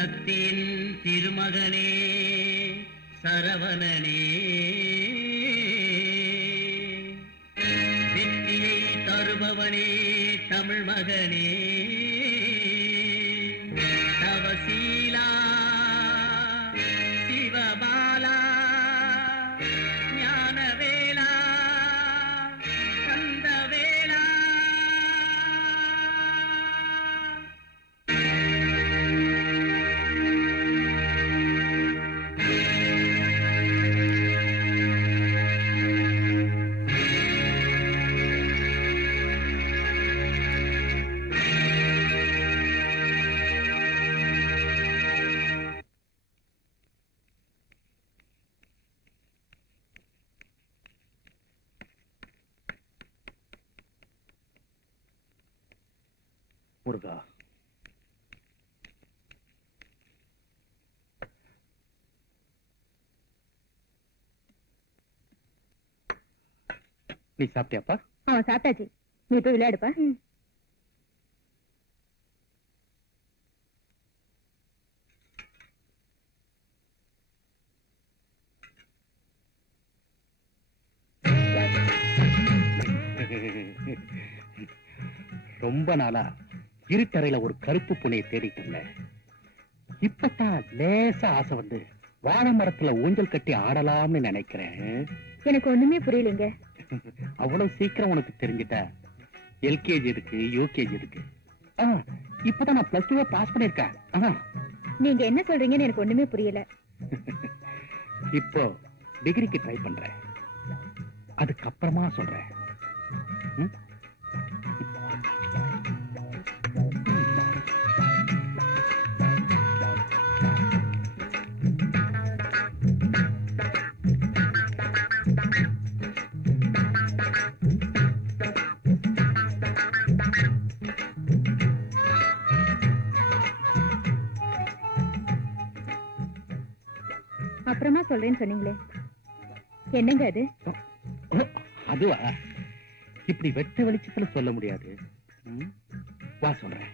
சக்தியின் திருமகனே சரவணனே, வெற்றியை தருபவனே தமிழ் மகனே, தவசீலா சிவபாலா ஞானவேலா கந்தவேலா. முருகா, நீ சாப்பிட்டியாப்பா? சாப்பிட்டாச்சு. நீ போய் விளையாடுப்பா. ரொம்ப நாளா இருட்டறையில ஒரு கருப்பு பூனையை தேடிட்டு இருந்தேன். இப்பதான் லேசா ஆசை வந்து வாழை மரத்துல ஊஞ்சல் கட்டி ஆடலாம்னு நினைக்கிறேன். எனக்கு ஒண்ணுமே புரியலைங்க. அவ்வளவு சீக்கிரம் உனக்கு தெரிஞ்சிட்டா? எல்கேஜி இருக்கு, யூகேஜி இருக்கு. இப்பதான் நான் பிளஸ் 2 பாஸ் பண்ணிருக்கேன். நீங்க என்ன சொல்றீங்கன்னு எனக்கு ஒண்ணுமே புரியல. இப்போ டிகிரிக்கு ட்ரை பண்றேன், அதுக்கப்புறமா சொல்றேன். அப்புறமா சொல்றேன்னு சொன்னீங்களே, என்னங்க அது? அதுவா, இப்படி வெட்ட வெளிச்சத்துல சொல்ல முடியாது. வா சொல்றேன்.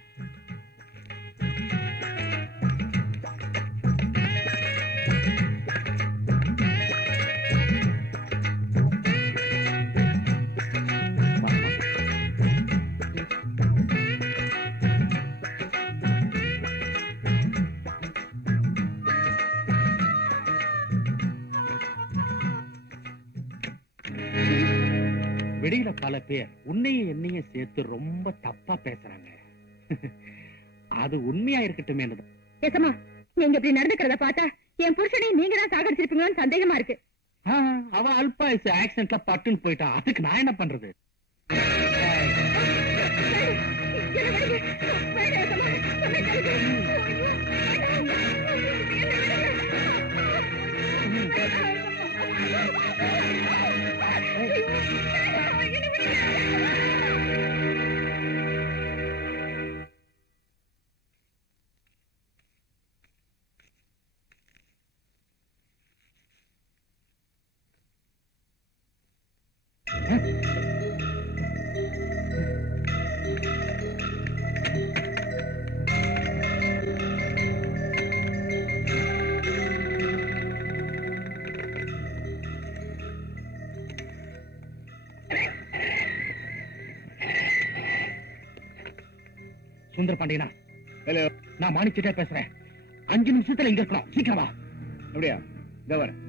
வெளியில பல பேர் உன்னையும் என்னையும் சேர்த்து ரொம்ப தப்பா பேசுறாங்க. அது உண்மையா இருக்கட்டும். ஏசமா, நீங்க இப்படி நடந்துக்கிறத பார்த்தா என் புருஷனையும் நீங்க தான் சாகடிச்சிருப்பீங்களோன்னு சந்தேகமா இருக்கு. அவ அல்பா ஆக்சிடென்ட்ல பட்டுன்னு போயிட்டான். அதுக்கு நான் என்ன பண்றது? சுந்தர பாண்டியனா, நான் மாணிச்சிட்டே பேசுறேன். 5 நிமிஷத்துல இங்க இருக்கணும். சீக்கிரமா. அப்படியா? இதோ வரேன்.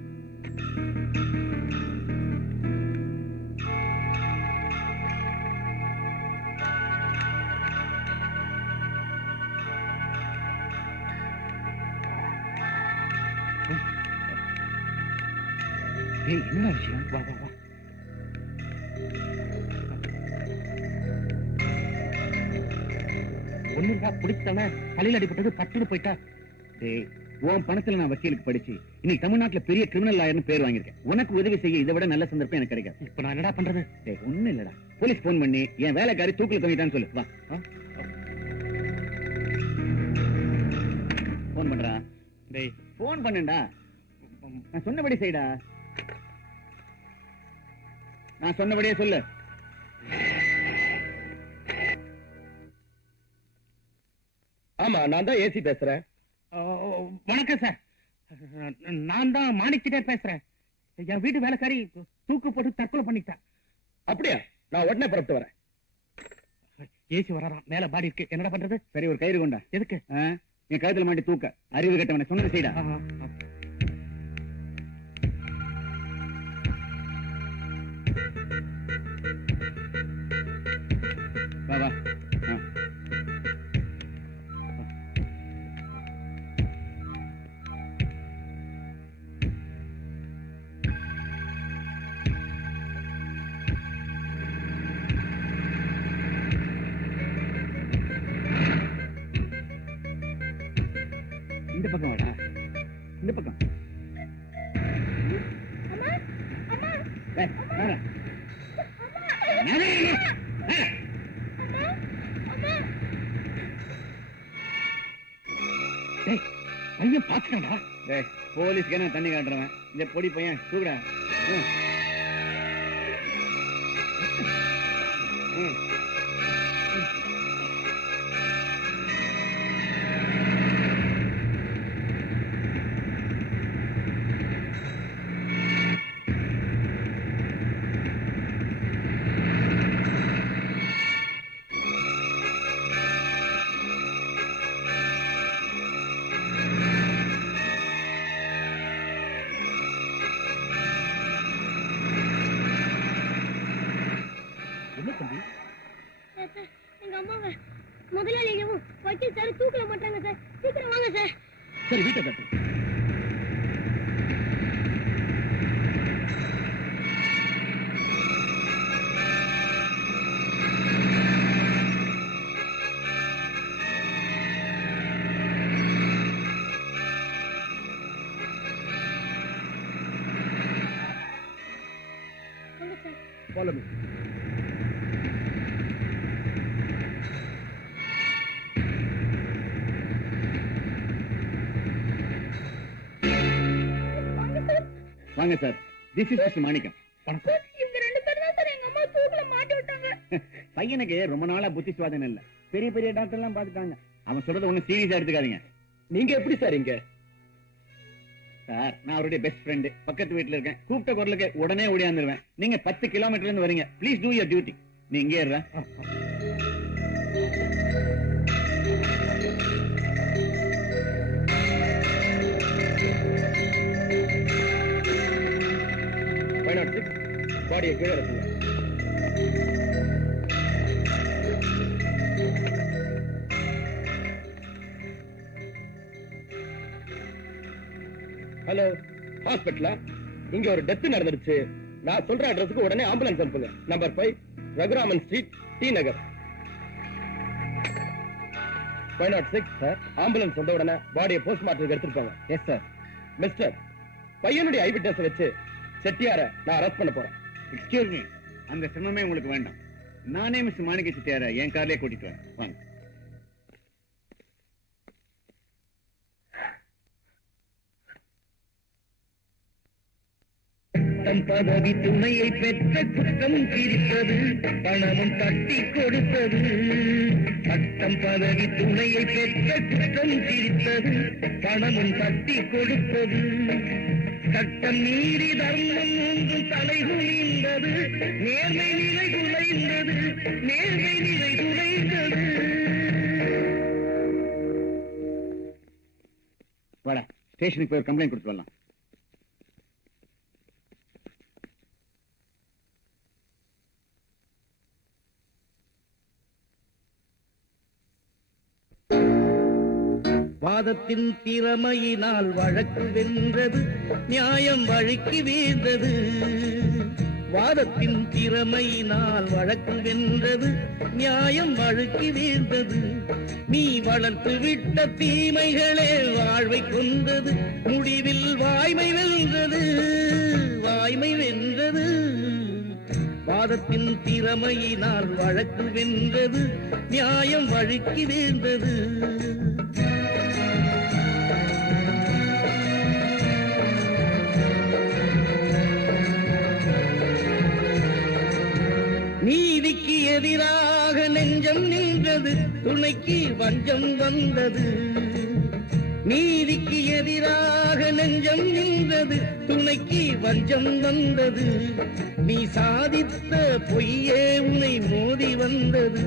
என்ன விஷயம்? வா வா வா. ஒண்ணுடா, பிடிச்சானே தலையில அடிபட்டது பட்டுன்னு போயிட்டா. உன் பணத்துல நான் வக்கீலுக்கு படிச்சு இன்னைக்கு தமிழ்நாட்டுல பெரிய கிரிமினல் லாயர்னு பேர் வாங்கியிருக்கேன். உனக்கு உதவி செய்ய இதை விட நல்ல சந்தர்ப்பம் எனக்கு கிடைக்காது. இப்ப நான் என்னடா பண்றது? ஒண்ணு இல்லடா, போலீஸ் போன் பண்ணி என் வேலைக்காரி தூக்கில தொங்கிட்டான்னு சொல்லு. வா, போன் பண்றா. டேய், போன் பண்ணுடா. நான் சொன்னபடி செய்டா. நான் சொன்னபடியே சொல்லு. ஆமா, நான் தான் ஏசி பேசுறேன். வணக்கம் சார். நான் தான் மாணிக்கிட்டே பேசுறேன். என் வீட்டு வேலைக்காரி தூக்கு போட்டு தற்கொலை பண்ணிட்டா. அப்படியா? நான் உடனே புறப்பட்டு வரேன். ஏசி வரான், மேல பாடி இருக்கு, என்னடா பண்றது? சரி, ஒரு கயிறு கொண்டா. எதுக்கு? என் கழுத்துல மாட்டி தூக்க. அறிவு கட்டவனை சொன்னது செய்டா. வா வா. இந்த பக்கம் வாடா. இந்த பக்கம். ஏய், வாடா. பையன் பாத்துட்டாடா. போலீஸ்க்கு நான் தண்ணி காட்டுறவன். இந்த பொடி பையன் தூக்குடா. எங்க அம்மாவை முதலாளியும் வக்கீல் சார் தூக்கல மாட்டாங்க சார். சீக்கிரம் வாங்க சார். சரி, வீட்டை கட்டு. வாங்க சார். Follow me. வாங்க சார். திஸ் இஸ் மிஸ்டர் மாணிக்கம். வணக்கம். இவங்க ரெண்டு பேரும் தான் சார் எங்க அம்மா தூக்கல மாட்டி விட்டாங்க. பையனுக்கு ரொம்ப நாளா புத்தி சுவாதம் இல்ல. பெரிய பெரிய டாக்டர் எல்லாம் பாத்துட்டாங்க. அவன் சொல்றது ஒண்ணு சீரியஸா எடுத்துக்காதீங்க. நீங்க எப்படி சார் இங்க? சார், நான் அவருடைய பெஸ்ட் ஃப்ரெண்ட். பக்கத்து வீட்டுல இருக்கேன். கூப்பிட்ட குரலுக்கு உடனே ஓடியாந்துருவேன். நீங்க 10 கிலோமீட்டர்ல இருந்து வரீங்க. Please do your duty. நீ இங்கே இருற. பாடியை கீழே இருக்குங்க. ஹலோ, ஹாஸ்பிட்டலா? இங்க ஒரு டெத் நடந்துருச்சு. நான் சொல்ற அட்ரஸுக்கு உடனே ஆம்புலன்ஸ் அனுப்புங்க. நம்பர் 5 ரகுராமன் ஸ்ட்ரீட், டி நகர். 506 சார். ஆம்புலன்ஸ் வந்த உடனே பாடியை போஸ்ட்மார்ட்டத்துக்கு எடுத்துட்டு போங்க. Yes sir. மிஸ்டர், பையனுடைய ஐ விட்னஸ் வச்சு செட்டியார நான் அரெஸ்ட் பண்ண போறேன். எக்ஸ்கியூஸ் மீ, அந்த சிரமமே உங்களுக்கு வேண்டாம். நானே மிஸ்டர் மாணிக்க செட்டியார என் கார்லயே கூட்டிட்டு வரேன். வாங்க. தன் பதவி துணையை பெற்ற குற்றம் தீர்த்தது, பணமும் தட்டி கொடுத்தது. பட்டம் பதவி துணையை பெற்ற குற்றம் தீர்த்தது, பணமும் தட்டி கொடுத்தது. சட்டம் மீறி தர்மம் ஒன்றும் தலை குனிந்தது, நேர்மை நிலை குலைந்தது, நேர்மை நிலை குலைந்தது. வாடா, ஸ்டேஷனுக்கு போய் ஒரு கம்ப்ளைண்ட் கொடுத்து வரலாம். வாதத்தின் திறமையினால் வழக்கு வென்றது, நியாயம் வழுக்கி வீழ்ந்தது. வாதத்தின் திறமையினால் வழக்கு வென்றது, நியாயம் வழுக்கி வீழ்ந்தது. நீ வளர்த்து விட்ட தீமைகளே வாழ்வை கொண்டது, முடிவில் வாய்மை வென்றது, வாய்மை வென்றது. வாதத்தின் திறமையினால் வழக்கு வென்றது, நியாயம் வழுக்கி வீழ்ந்தது. நீதிக்கு எதிராக நெஞ்சம் நின்றது, துணைக்கு வஞ்சம் வந்தது. நீதிக்கு எதிராக நெஞ்சம் நின்றது, துணைக்கு வஞ்சம் வந்தது. நீ சாதித்த பொய்யே உனை மோதி வந்தது,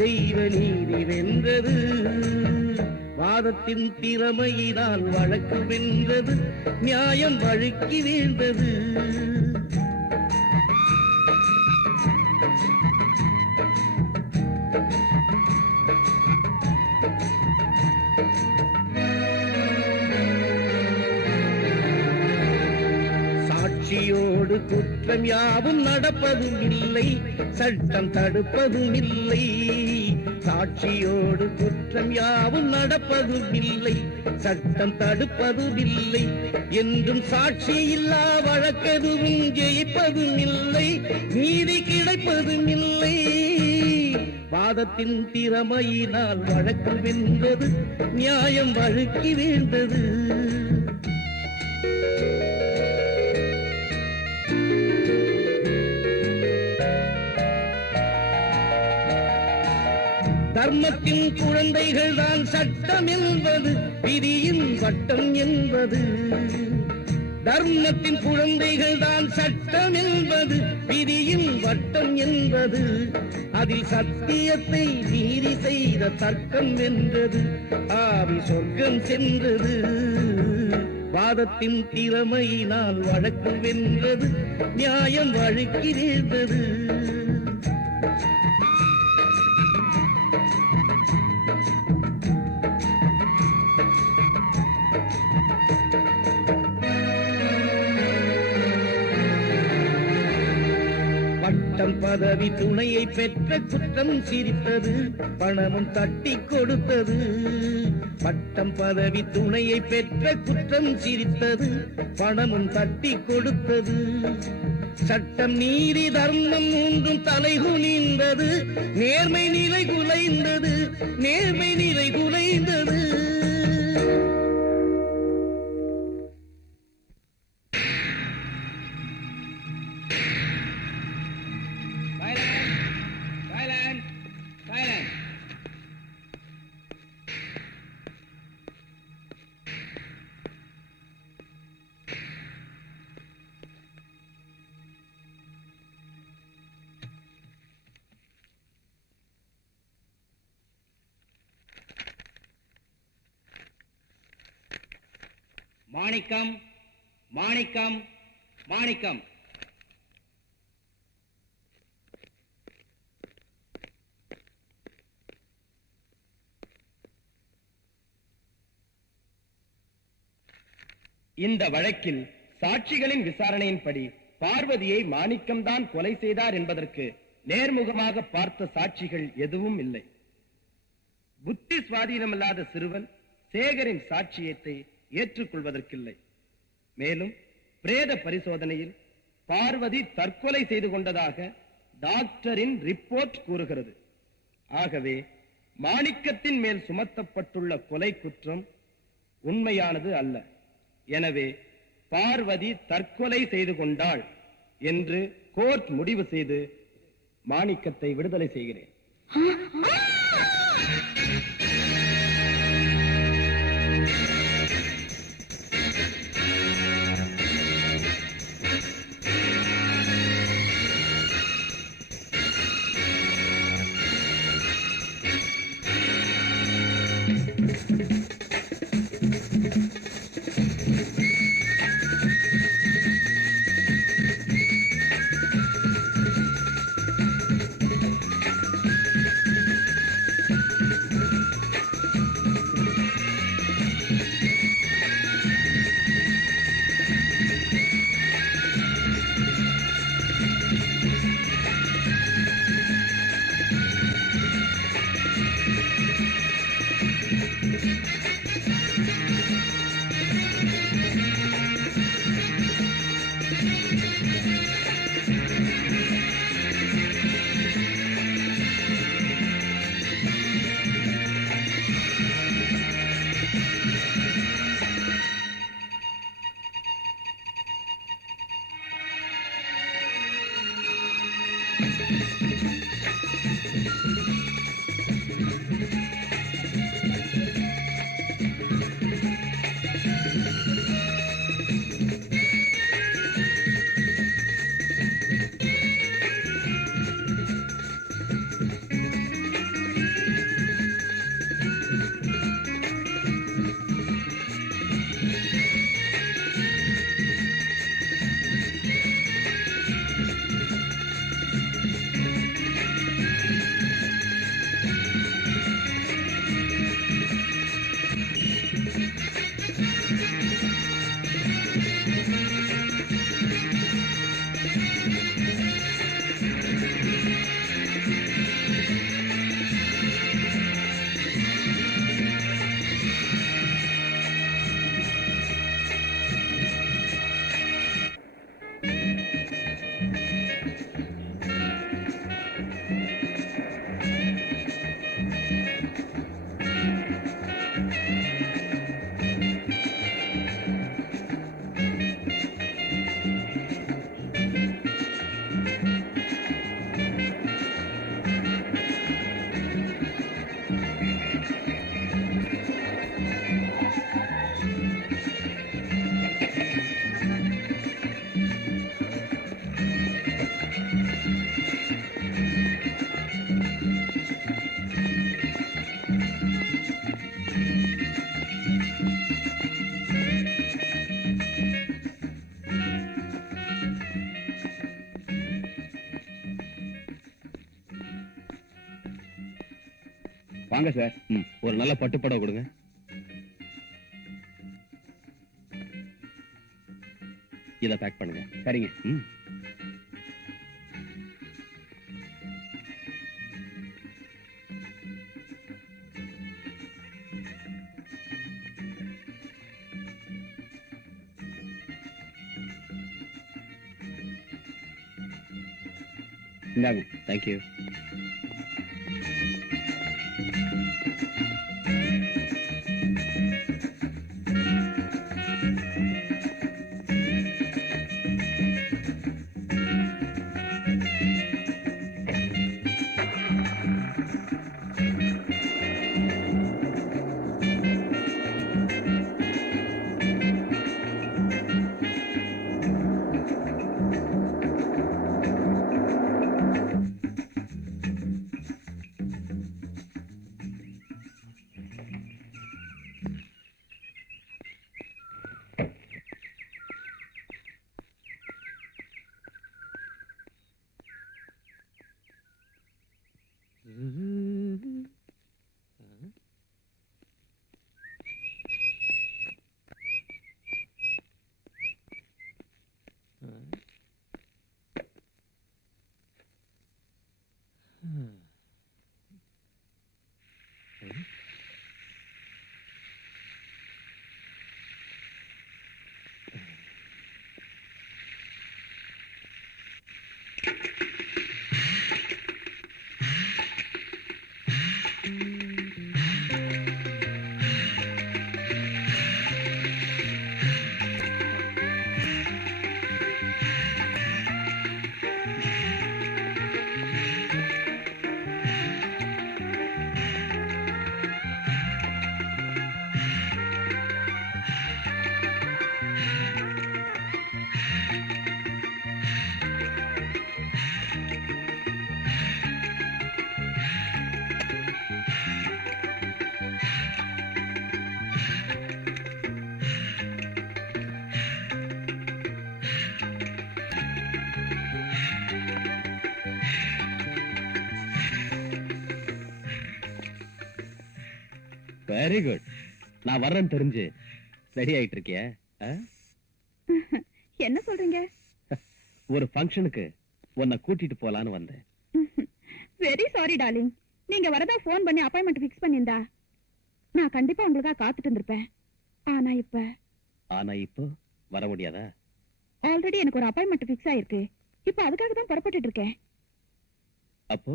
தெய்வ நீதி வென்றது. வாதத்தின் திறமையினால் வழக்கு வென்றது, நியாயம் வழுக்கி வீழ்ந்தது. சாட்சியோடு குற்றம் யாவும் நடப்பதும் இல்லை, சட்டம் தடுப்பதும் இல்லை. சாட்சியோடு குற்றம் யாவும் நடப்பதும் இல்லை, சட்டம் தடுப்பதும் இல்லை. என்றும் சாட்சி இல்லா வழக்கெதுவும் ஜெயிப்பதும் இல்லை, நீதி கிடைப்பதும் இல்லை. வாதத்தின் திறமையினால் வழக்கு வென்றது, நியாயம் வழுக்கி வீழ்ந்தது. தர்மத்தின் குழந்தைகள் தான் சட்டம் என்பது, விதியின் வட்டம் என்பது. தர்மத்தின் குழந்தைகள் தான் சட்டம் என்பது, விதியின் வட்டம் என்பது. அதில் சத்தியத்தை மீறி செய்த தர்க்கம் வென்றது, ஆவி சொர்க்கம் சென்றது. வாதத்தின் திறமையினால் வழக்கு வென்றது, நியாயம் வழுக்கி வீழ்ந்தது. பட்டம் பதவி துணையை பெற்ற குற்றம் சிரித்தது, பணமும் தட்டி கொடுத்தது. பட்டம் பதவி துணையை பெற்ற குற்றம் சிரித்தது, பணமும் தட்டி கொடுத்தது. சட்டம் நீதி தர்மம் மூன்றும் தலைகுனிந்தது, நேர்மை நிலை குலைந்தது, நேர்மை நிலை குலைந்தது. மாணிக்கம், மாணிக்கம், மாணிக்கம். இந்த வழக்கில் சாட்சிகளின் விசாரணையின்படி பார்வதியை மாணிக்கம்தான் கொலை செய்தார் என்பதற்கு நேர்முகமாக பார்த்த சாட்சிகள் எதுவும் இல்லை. புத்தி சுவாதீனமில்லாத சிறுவன் சேகரின் சாட்சியத்தை ஏற்றுக்கொள்வதற்கில்லை. மேலும் பிரேத பரிசோதனையில் பார்வதி தற்கொலை செய்து கொண்டதாக டாக்டரின் ரிப்போர்ட் கூறுகிறது. ஆகவே மாணிக்கத்தின் மேல் சுமத்தப்பட்டுள்ள கொலை குற்றம் உண்மையானது அல்ல. எனவே பார்வதி தற்கொலை செய்து கொண்டாள் என்று கோர்ட் முடிவு செய்து மாணிக்கத்தை விடுதலை செய்கிறேன். வாங்க சார். ஒரு நல்ல பட்டு புடவை கொடுங்க. இத பேக் பண்ணுங்க. சரிங்க. இந்தாங்க. தேங்க்யூ. Very good. நான் வர்றேன்னு தெரிஞ்சு ரெடி ஆயிட்டு இருக்கிய? என்ன சொல்றீங்க? ஒரு ஃபங்க்ஷனுக்கு உன்னை கூட்டிட்டு போலான்னு வந்தேன். Very sorry darling. நீங்க வரதா போன் பண்ணி அப்பாயின்மெண்ட் ஃபிக்ஸ் பண்ணிருந்தா நான் கண்டிப்பா உங்களுக்காக காத்துட்டு இருந்திருப்பேன். ஆனா இப்போ வர முடியாதா? ஆல்ரெடி எனக்கு ஒரு அப்பாயின்மெண்ட் ஃபிக்ஸ் ஆயிருக்கு. இப்போ அதுக்காக தான் புறப்பட்டுட்டு இருக்கேன். அப்போ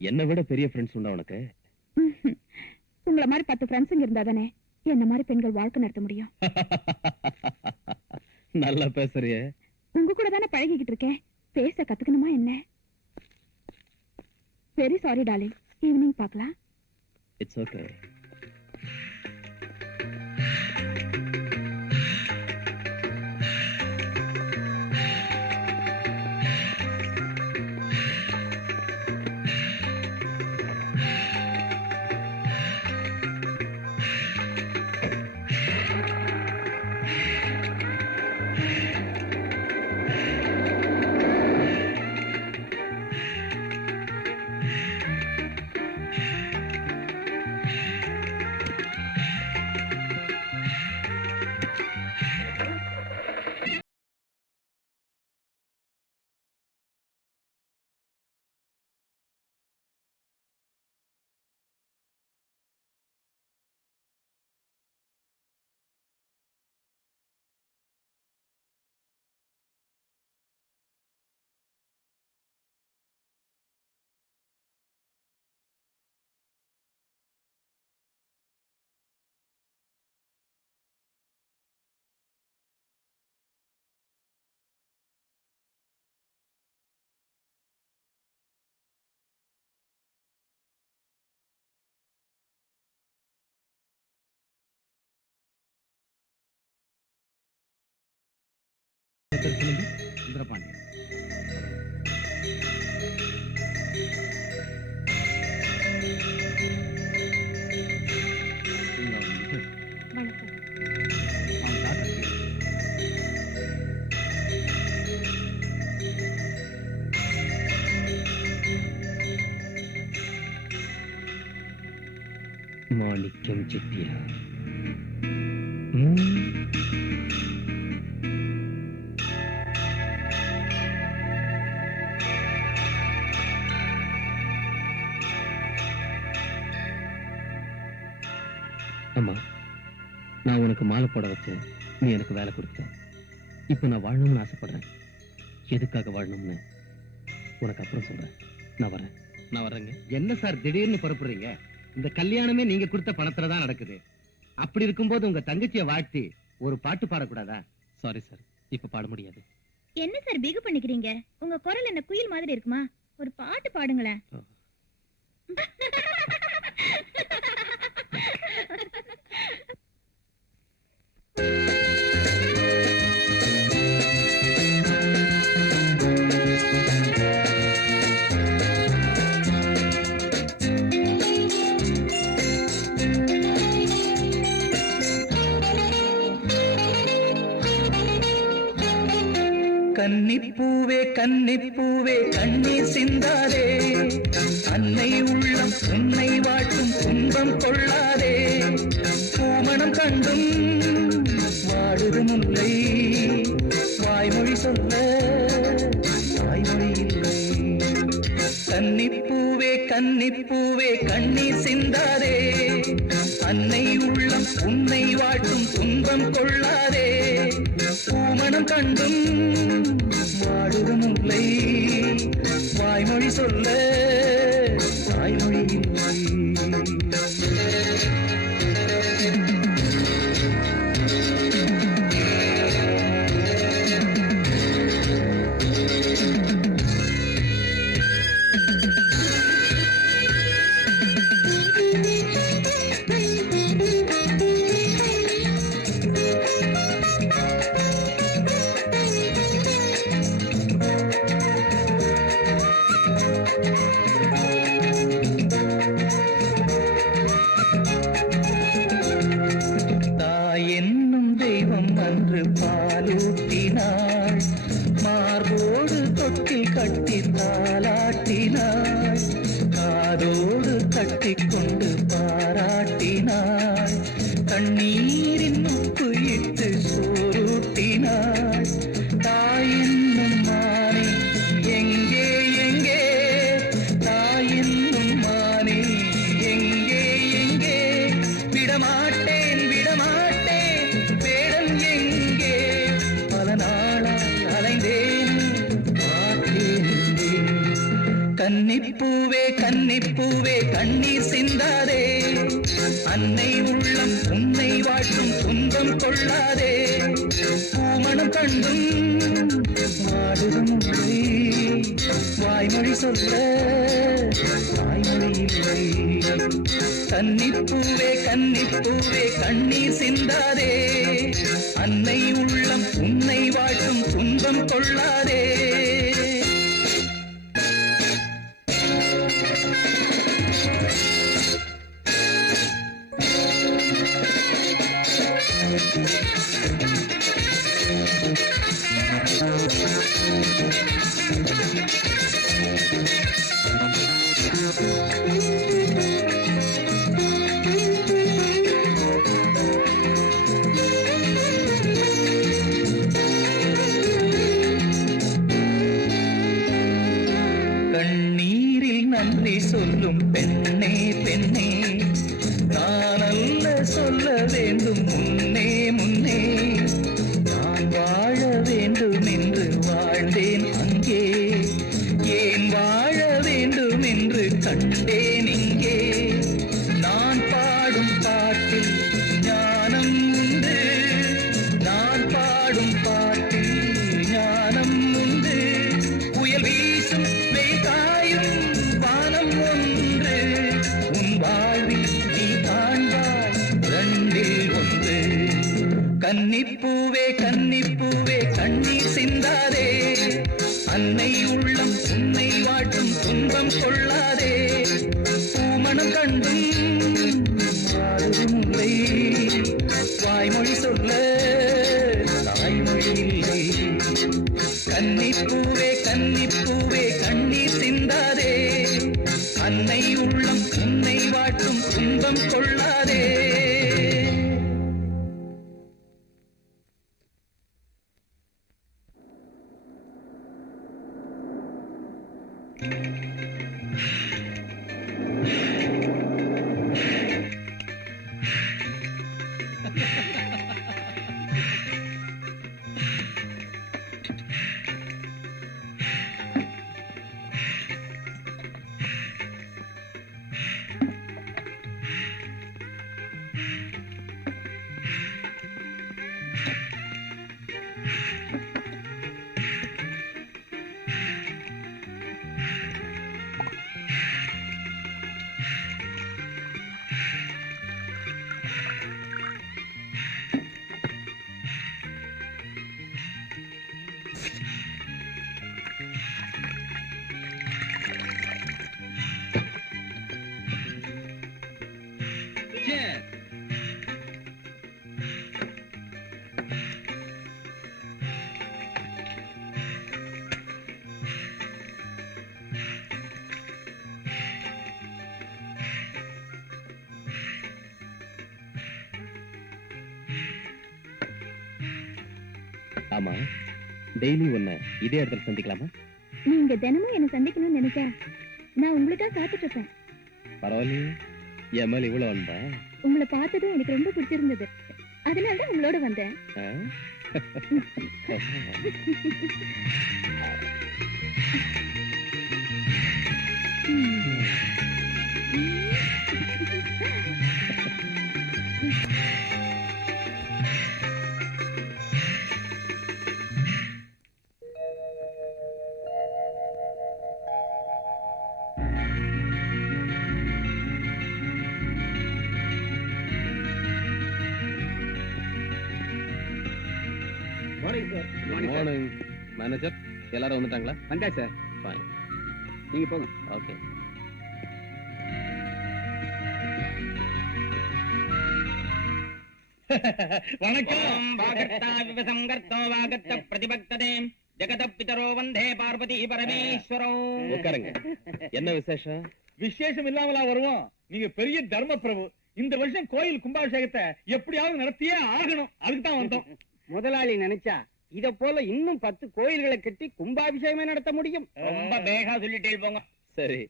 என்னை விட பெரிய ஃப்ரெண்ட்ஸ் உண்டா உனக்கு? உங்களை மாதிரி 10 ஃப்ரெண்ட்ஸுங்க இருந்தா தானே என்ன மாதிரி பெண்கள் வாழ்க்கை நடத்த முடியும். நல்லா பேசுறிய. உங்க கூட தானே பழகிக்கிட்டு இருக்கேன். பேச கத்துக்கணுமா என்ன? Very sorry darling. ஈவினிங் பார்க்கலாம். It's okay. சுந்தரபாண்டியன். மாணிக்கம் செட்டியா. அம்மா, நான் உனக்கு மாலை போட வச்சேன், நீ எனக்கு வேலை கொடுத்த. இப்ப நான் வாழணும்னு ஆசைப்படுறேன். எதுக்காக வாழணும்னு உனக்கு அப்புறம் சொல்றேன். நான் வரேங்க. என்ன சார் திடீர்னு புறப்படுறீங்க? இந்த கல்யாணமே நீங்க கொடுத்த பணத்துல தான் நடக்குது. அப்படி இருக்கும்போது உங்க தங்கச்சியை வாழ்த்தி ஒரு பாட்டு பாடக்கூடாதா? சாரி சார், இப்ப பாட முடியாது. என்ன சார் பிகு பண்ணிக்கிறீங்க? உங்க குரல் என்ன குயில் மாதிரி இருக்குமா? ஒரு பாட்டு பாடுங்களேன். கன்னிப்பூவே கன்னிப்பூவே கண்ணீர் சிந்தாதே, அன்னை உள்ளம் உன்னை வாட்டும் துன்பம் கொள்ளாதே. பூமணம் கண்டும் வாடுது முல்லை, வாய்மொழி சொல்ல வாய்மொழி இல்லை. கன்னிப்பூவே கன்னிப்பூவே கண்ணீர் சிந்தாதே, அன்னை உள்ளம் உன்னை வாட்டும் துன்பம் கொள்ளாதே. பூமணம் கண்டும் வாடுது முல்லை, வாய்மொழி சொல்ல வாய்மொழி இல்லை. பாலூட்டினாள், மார்போடு தொட்டில் கட்டி தாலாட்டினாள், காதோடு கட்டிக்கொண்டு பாராட்டினாள், கண்ணீரின் உப்பு இட்டு சோறுட்டினாள். தாயின்னும் மானே எங்கே எங்கே, தாயின்னும் மானே எங்கே எங்கே, விடமாட்டேன் விடமாட்டேன் வேடம் எங்கே, பல நாளாய் அலைந்தேன் பார்த்தேன். கன்னிப்பூவே கன்னிப்பூவே கண்ணீர் சிந்தாதே, அன்னை உள்ளம் உன்னை வாட்டும் துன்பம் கொள்ளாதே. பூமணம் கண்டும் வாடுதும் முல்லை, வாய்மொழி சொல்ல வாய்மொழி இல்லை. கன்னிப்பூவே கன்னிப்பூவே கண்ணீர் சிந்தாதே, அன்னை உள்ளம் உன்னை வாட்டும் துன்பம் கொள்ளாதே. கண்ணீரில் நன்றி சொல்லும் பெண்ணே பெண்ணே, நான் அல்ல சொல்ல வேண்டும் முன்னே முன்னே. நான் வாழ வேண்டும் என்று வாழ்ந்தேன் அங்கே, ஏன் வாழ வேண்டும் என்று கண்டேன் இங்கே. நான் பாடும் பாட்டில் ஞானம் உண்டு, நான் பாடும் பாட்டில் ஞானம் உண்டு. புயல் வீசும் வெய்தாயும் வானம் ஒன்று, உன் வாழ்வில் நீ காண்பாய் ரெண்டில் ஒன்று. கன்னிப்பூவே கன்னிப்பூவே கண்ணீர் சிந்தாதே, அன்னை உள்ளம் உன்னை வாட்டும் துன்பம் கொள்ளாதே. பூமணம் கண்டும் வாடுதும் முல்லை, வாய்மொழி சொல்ல தாய்மொழி இல்லை. கன்னிப்பூவே கன்னிப்பூவே கண்ணீர் சிந்தாதே, அன்னை உள்ளம் உன்னை வாட்டும் காட்டும் துன்பம் கொள்ளாதே. ஆமா, டெய்லி உன்னை இதே இடத்துல சந்திக்கலாமா? நீங்க தினமும் என்ன சந்திக்கணும்னு நினைக்க நான் உங்களுக்காக காத்துட்டு இருப்பேன். பரவாயில்லையே, என் மேல இவ்வளவு வந்தா. உங்களை பார்த்ததும் எனக்கு ரொம்ப பிடிச்சிருந்தது, அதனாலதான் உங்களோட வந்தேன். மார்னிங் மேனேஜர், எல்லாரும் வந்துட்டாங்களா? வந்தா சார். ஃபைன், நீங்க போங்க. ஓகே. வணக்கம். பிரதிபக்ததே ஜெகத பிதரோ வந்தே பார்வதி பரமேஸ்வரோ. உட்காருங்க. என்ன விசேஷம்? விசேஷம் இல்லாமலா வருவோம்? நீங்க பெரிய தர்ம பிரபு. இந்த வருஷம் கோயில் கும்பாபிஷேகத்தை எப்படியாவது நடத்தியே ஆகணும். அதுக்கு தான் வந்தோம். முதலாளி நினைச்சா இத போல இன்னும் 10 கோயில்களை கட்டி கும்பாபிஷேகமே நடத்த முடியும். ரொம்ப வேகா சொல்லிட்டே போங்க. சரி,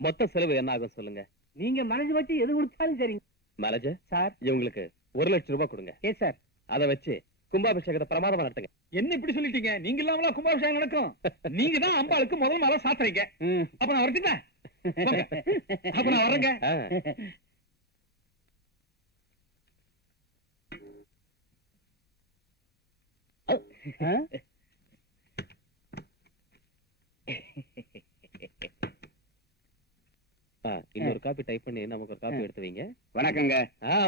மொத்த செலவு என்ன ஆகும் சொல்லுங்க. நீங்க மனசு வச்சு எது கொடுத்தாலும் சரி. Manager sir. இவங்களுக்கு 1 லட்சம் ரூபாய் கொடுங்க. Yes sir. அதை வச்சு கும்பாபிஷேகத்தை பிரமாதமா நடத்துங்க. என்ன இப்படி சொல்லிட்டீங்க? நீங்க இல்லாமலா கும்பாபிஷேகம் நடக்கும்? நீங்க தான் அம்பாளுக்கு முதல் மாலை சாத்துறீங்க. அப்ப நான் வரட்டுங்க. அப்ப நான் வரேங்க. இன்னொரு காப்பி டைப் பண்ணி நமக்கு ஒரு காப்பி எடுத்து வைங்க. வணக்கங்க.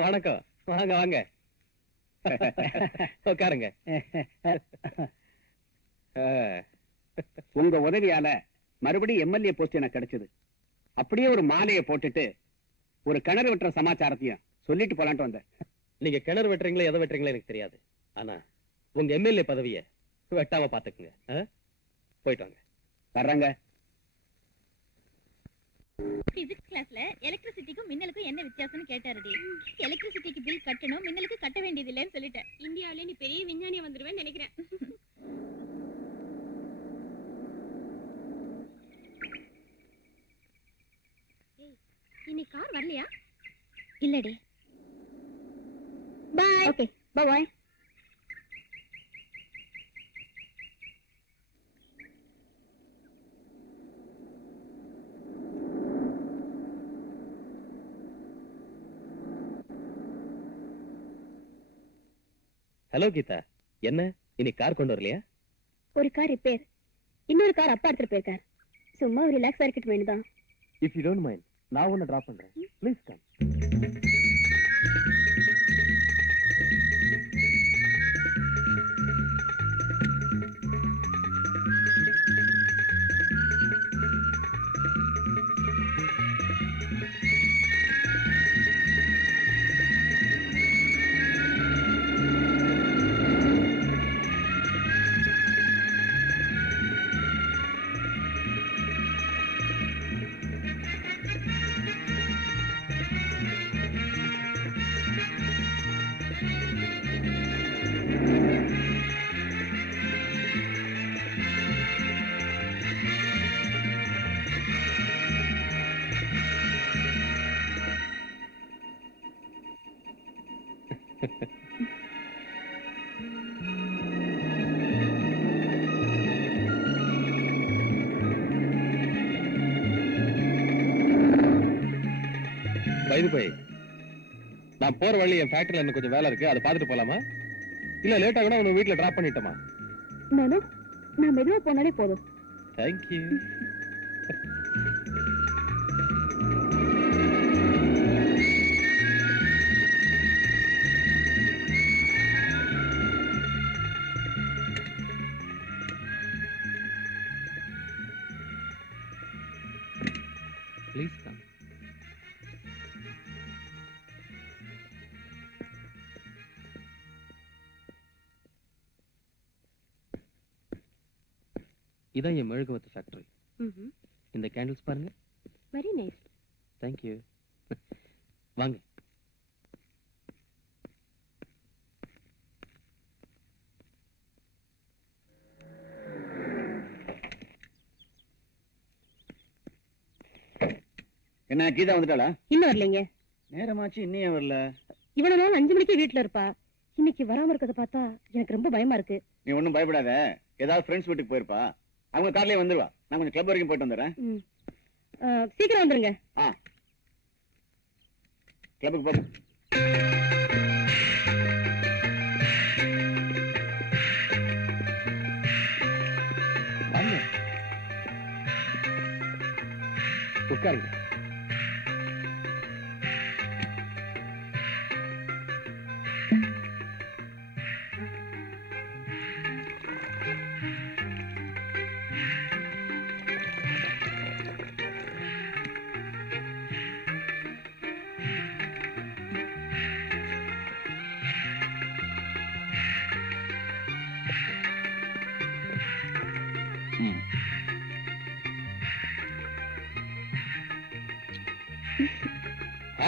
வணக்கம். வாங்க வாங்க, உட்காருங்க. உங்க உதவியால மறுபடியும் எம்எல்ஏ போஸ்ட் எனக்கு கிடைச்சது. அப்படியே ஒரு மாலையை போட்டுட்டு ஒரு கிணறு வெட்டுற சமாச்சாரத்தையும் சொல்லிட்டு போலான்ட்டு வந்தேன். நீங்க கிணறு வெட்டுறீங்களா எதை வெட்டுறீங்களா எனக்கு தெரியாது. ஆனா உங்க எம்எல்ஏ பதவியை வெட்டாம பாத்துக்குங்க. போயிட்டு வாங்க. வர்றாங்க. பிசிக்ஸ் கிளாஸ்ல எலக்ட்ரிசிட்டிக்கும் மின்னலுக்கும் என்ன வித்தியாசம்னு கேட்டாருடி. எலக்ட்ரிசிட்டிக்கு பில் கட்டணும், மின்னலுக்கு கட்ட வேண்டியது இல்லைன்னு சொல்லிட்டேன். இந்தியாவிலே நீ பெரிய விஞ்ஞானியா வந்துருவேன்னு நினைக்கிறேன். இன்னைக்கு கார் வரலையா? இல்லடி. பாய். ஓகே, பாய். ஹலோ கீதா, என்ன இன்னைக்கு கார் கொண்டு வரலையா? ஒரு கார் ரிப்பேர், இன்னொரு கார் அப்பா எடுத்துட்டு போயிருக்கார். சும்மா ஒரு ரிலாக்ஸ் இருக்கட்டு வேணுதான். இஃப் யூ டோன்ட் மைண்ட், நான் உன்னை டிராப் பண்றேன். Please come. வயது போய் நான் போற வழி என் ஃபேக்டரியில எனக்கு கொஞ்சம் வேலை இருக்கு, அதை பார்த்துட்டு போலாமா? இல்ல லேட் ஆகுனா உன்னை வீட்டுல டிராப் பண்ணிட்டோமா? நான் மெதுவா போனாலே போதும். தேங்க்யூ. Please come. இதான் என் மெழுகுவத்து ஃபேக்டரி. இந்த கேண்டில்ஸ் பாருங்க. Very nice. தேங்க்யூ. வாங்க. என்ன கீதா வந்துட்டாளா? இன்னும் வரலைங்க. நேரமாச்சு இன்னும் வரல. இவ்வளவு நாள் 5 மணிக்கு வீட்டுல இருப்பா. இன்னைக்கு வராம இருக்கத பார்த்தா எனக்கு ரொம்ப பயமா இருக்கு. நீ ஒண்ணும் பயப்படாத. ஏதாவது ஃப்ரெண்ட்ஸ் வீட்டுக்கு போயிருப்பா. அவங்க கார்லயே வந்துருவா. நான் கொஞ்சம் கிளப் வரைக்கும் போயிட்டு வந்துடுறேன். சீக்கிரம் வந்துருங்க. கிளப்புக்கு போ. உட்காருங்க.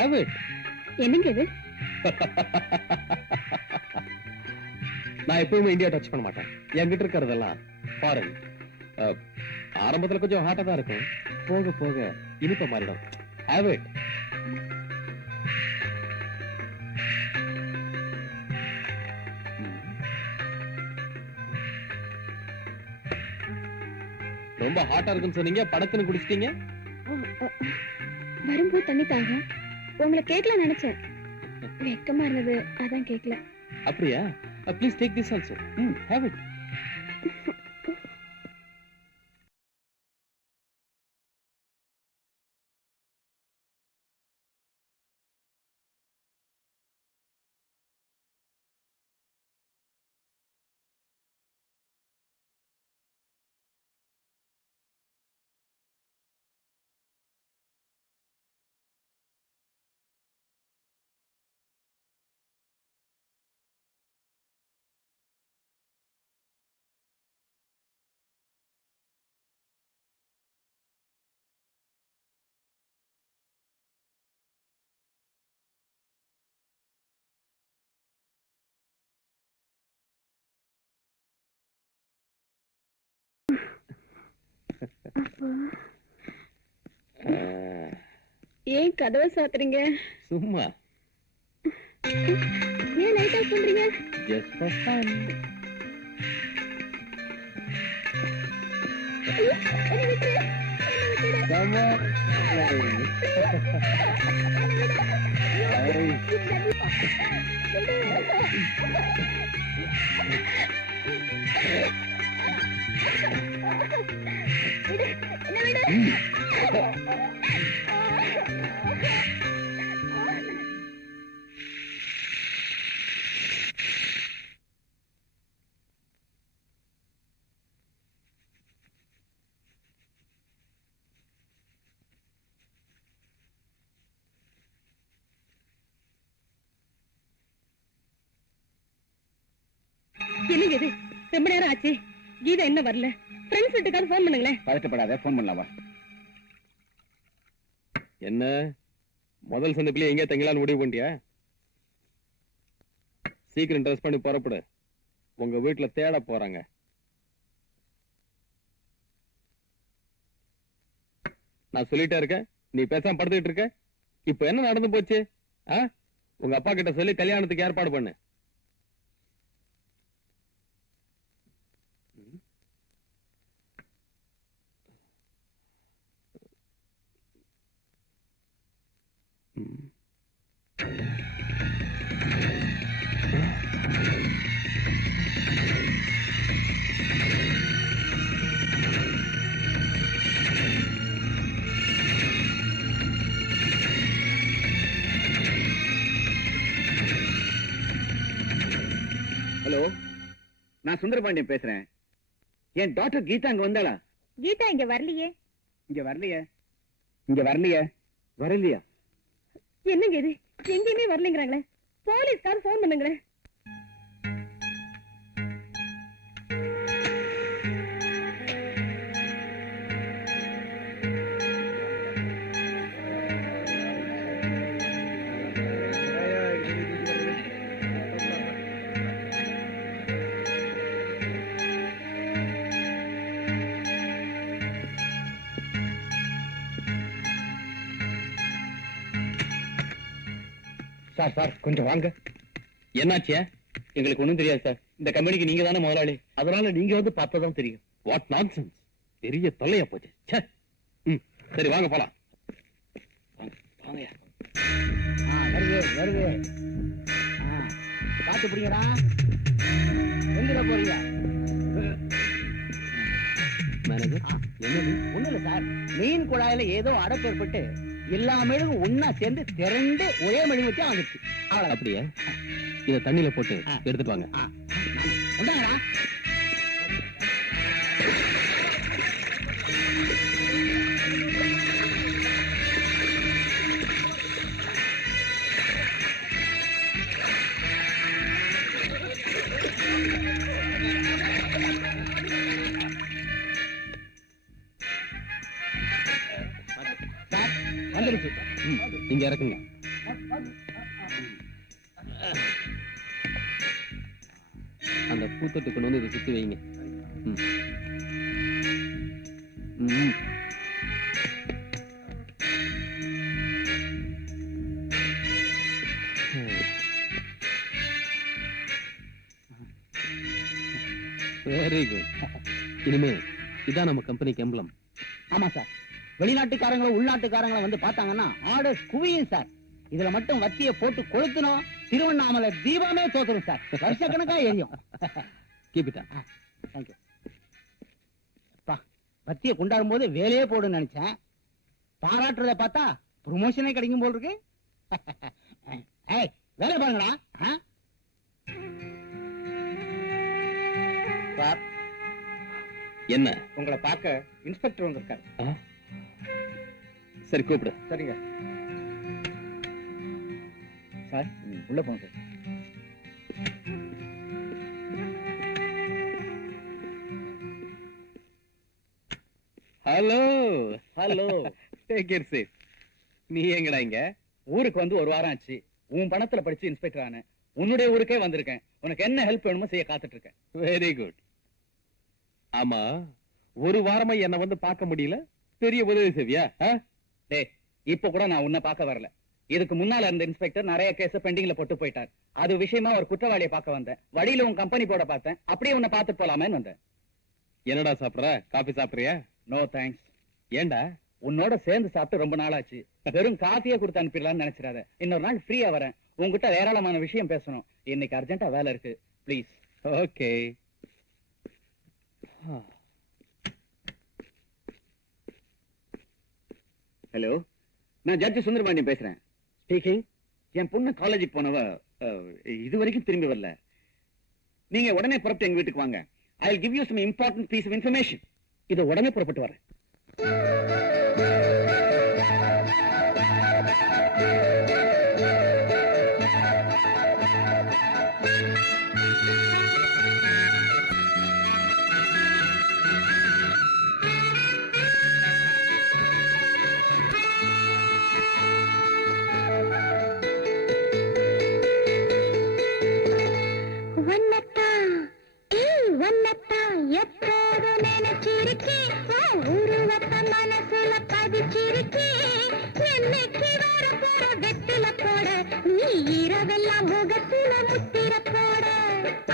Have it. என்னங்க இது? நான் எப்பவுமே இந்தியா டச் பண்ண மாட்டேன். என்கிட்ட இருக்கிறதெல்லாம் ஃபாரின். ஆரம்பத்துல கொஞ்சம் ஹாட்டா தான் இருக்கும், போக போக இனிப்ப மாறிடும். Have it. ரொம்ப ஹாட்டா இருக்குன்னு சொன்னீங்க, படக்குன்னு குடிச்சிட்டீங்க. வரும்போது தண்ணி தாங்க. உங்களை கேட்கலாம் நினைச்சேன், வெக்கமா இருந்தது, அதான் கேட்கல. அப்படியா? Please take this also. Have it. ஏன் கதவை சாத்துறீங்க? சும்மா. ஏன் லைட் ஆஃப் பண்றீங்க? Just for fun. என்ன விட்டுரு. Come on. என்னங்க இது? ரொம்ப நேரம் ஆச்சு, கீதா என்ன வரல? ஃப்ரெண்ட்ஸ் வீட்டுக்காரர் ஃபோன் பண்ணுங்களேன். பதட்டப்படாத, ஃபோன் பண்ணலாமா? என்ன முதல் சந்திப்பிலே எங்கே தங்கலான்னு முடிவு பண்ணிட்டியா? சீக்கிரம் ட்ரெஸ் பண்ணி புறப்படு, உங்க வீட்டுல தேட போறாங்க. நான் சொல்லிட்டே இருக்கேன், நீ பேசாம படுத்துக்கிட்டு இருக்க. இப்ப என்ன நடந்து போச்சு? உங்க அப்பா கிட்ட சொல்லி கல்யாணத்துக்கு ஏற்பாடு பண்ணு. ஹலோ, நான் சுந்தரபாண்டியன் பேசுறேன். என் டாக்டர் கீதா அங்க வந்தாளா? கீதா இங்க வரலையே. இங்க வரலையே. இங்க வரலையே. வரலையா? என்னங்க இது, எங்கேயுமே வரலைங்கிறாங்களே. போலீஸ்கார் போன் பண்ணுங்களேன். சார் சார் கொஞ்சம் வாங்க. என்னாச்சியா? எங்களுக்கு ஒண்ணும் தெரியாது சார். இந்த கம்பெனிக்கு நீங்க தானே முதலாளி, அதனால நீங்க வந்து பார்த்ததான் தெரியும். What nonsense! பெரிய தொல்லையா போச்சு. சரி வாங்க போலாம். வாங்கயா. வருது வருது. பாத்து பிடிங்கடா. எங்க போறீங்க? மேனேஜர், என்னது? ஒண்ணு இல்ல சார், மீன் குழாயில ஏதோ அடைப்பு ஏற்பட்டு எல்லா மெழுகும் ஒன்னா சேர்ந்து திரண்டு ஒரே மெழுகு வச்சு வந்துச்சு. அப்படியா? இத தண்ணியில போட்டு எடுத்துட்டு வாங்க. உண்டாங்கடா. வந்துருச்சு. இங்க இறக்குங்க. அந்த பூத்தொட்டு கொண்டு வந்து இதை சுத்தி வைங்க. Very good. இனிமே இதான் நம்ம கம்பெனிக்கு எம்பளம். ஆமா சார், வெளிநாட்டுக்காரங்களும் உள்நாட்டுக்காரங்களும் வந்து பார்த்தாங்கன்னா ஆர்டர்ஸ் குவியும் சார். இதுல மட்டும் வத்திய போட்டு கொளுத்தணும், திருவண்ணாமலை தீபமே தோக்கணும் சார். வருஷக்கணக்கா எரியும். Keep it up. தேங்க்யூ. வத்திய கொண்டாடும் போது வேலையே போடுன்னு நினைச்சேன். பாராட்டுறத பார்த்தா ப்ரொமோஷனே கிடைக்கும் போல் இருக்கு. ஏய், வேலை பாருங்கடா. சார், என்ன? உங்களை பார்க்க இன்ஸ்பெக்டர் வந்திருக்காரு. சரி கூப்பிடு. சரிங்க சார். உள்ள போங்க sir. Hello hello. Take it safe. நீ எங்கடா இங்க? ஊருக்கு வந்து ஒரு வாரம் ஆச்சு. உன் பணத்துல படிச்சு இன்ஸ்பெக்டர் ஆனேன். உன்னுடைய ஊருக்கே வந்திருக்கேன். உனக்கு என்ன ஹெல்ப் வேணுமோ செய்ய காத்துட்டு இருக்கேன். Very good. ஆமா, ஒரு வாரமா என்ன வந்து பார்க்க முடியல, பெரிய உதவி செய்வியா? டேய், இப்ப கூட நான் உன்னை பார்க்க வரல. இதுக்கு முன்னால இருந்த இன்ஸ்பெக்டர் நிறைய கேஸ் பெண்டிங்ல போட்டு போயிட்டார். அது விஷயமா ஒரு குற்றவாளியை பார்க்க வந்தேன். வழியில உன் கம்பெனி போட பார்த்தேன். அப்படியே உன்னை பார்த்துட்டு போலாமேன்னு வந்தேன். என்னடா சாப்பிடுற? காபி சாப்பிடுறியா? No thanks. ஏண்டா? உன்னோட சேர்ந்து சாப்பிட்டு ரொம்ப நாள் ஆச்சு. வெறும் காஃபியே கொடுத்து அனுப்பிடலாம்னு நினைச்சிடாத. இன்னொரு நாள் ஃப்ரீயா வரேன். உங்ககிட்ட ஏராளமான விஷயம் பேசணும். இன்னைக்கு அர்ஜென்ட்டா வேலை இருக்கு. ப்ளீஸ். ஓகே. ஹலோ, நான் ஜட்ஜ் சுந்தரபாண்டியன் பேசுறேன். ஸ்பீக்கிங். என் பொண்ணு காலேஜுக்கு போனவ இது வரைக்கும் திரும்பி வரல. நீங்க உடனே புறப்பட்டு எங்க வீட்டுக்கு வாங்க. I will give you some important piece of information. இது உடனே புறப்பட்டு வரேன். எப்போது நினைச்சிருக்கேன், உருவத்தை மனசுல பதிச்சிருக்கேன். என்னைக்கு வர போற இரவெல்லாம் முகத்தில முத்திர போட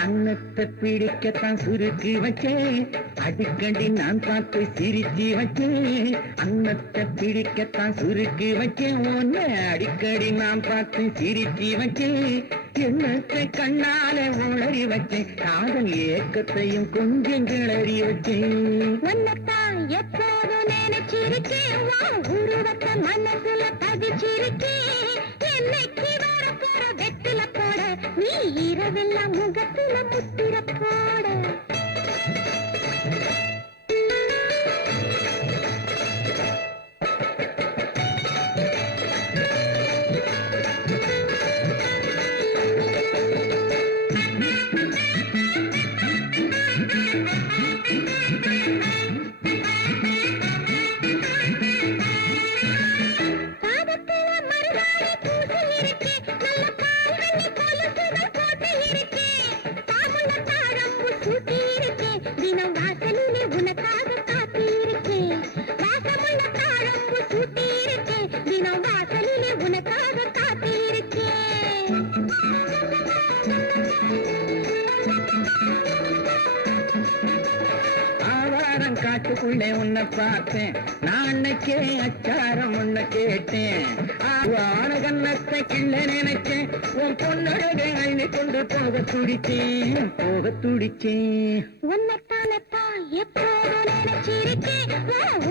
அன்னத்தை பிடிக்கத்தான் சுருக்கி வச்சேன் அடிக்கடி நான் பார்த்து சிரிச்சு வச்சேன் அன்னத்தை பிடிக்கத்தான் சுருக்கி வச்சேன் ஒன்னு அடிக்கடி நான் பார்த்து சிரிச்சு வச்சேன் எண்ணத்தை கண்ணால உளறி வச்சேன் காதல் ஏக்கத்தையும் கொஞ்சம் கிளறி வச்சேன் உன்னத்தான் எப்போதும் நினைச்சிருக்கேன் உருவத்தை மனசுல பதிச்சிருக்கேன் என்னைக்கு வரப்போற வெத்தில போட நீ இரவெல்லாம் முகத்தில முத்திர போட காட்டுக்குள்ளே உன்னை பார்த்தேன் நான் அன்னைக்கே அச்சாரம் உன்னை கேட்டேன் ஆன கண்ணத்தை கிள்ள நினைச்சேன் உன் பொண்ணழகை அள்ளி கொண்டு போக துடிச்சேன் உன்னத்தானத்தான் எப்போதும் நினைச்சிருக்கேன்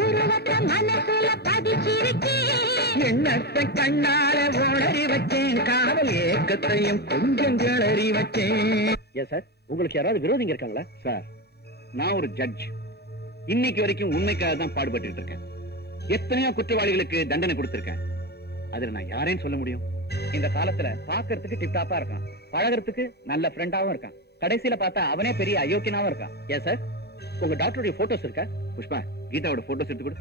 உருவத்தை மனசுல பதிச்சிருக்கேன் எண்ணத்தை கண்ணால உளறி வச்சேன் காதல் ஏக்கத்தையும் கொஞ்சம் கிளறி வச்சேன். ஏன் சார் உங்களுக்கு யாராவது விரோதிங்க இருக்காங்களா? சார் நான் ஒரு ஜட்ஜ். இன்னைக்கு வரைக்கும் உண்மைக்காக தான் பாடுபட்டு இருக்கேன். எத்தனையோ குற்றவாளிகளுக்கு தண்டனை கொடுத்திருக்கேன். அதுல நான் யாரையும் சொல்ல முடியும்? இந்த காலத்துல பாக்குறதுக்கு டிப்டாப்பா இருக்கான், பழகிறதுக்கு நல்ல ஃப்ரெண்டாவும் இருக்கான், கடைசியில பார்த்தா அவனே பெரிய அயோக்கியனாவும் இருக்கான். ஏன் சார் உங்க டாக்டருடைய போட்டோஸ் இருக்கா? புஷ்பா, கீதாவோட போட்டோஸ் எடுத்து கொடு.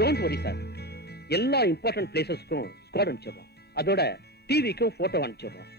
டோன்ட் வரி சார், எல்லா இம்பார்ட்டன்ட் பிளேசஸ்க்கும் ஸ்குவாட் அனுப்பிச்சிடுறோம். அதோட டிவிக்கும் போட்டோ அனுப்பிச்சிடுறோம்.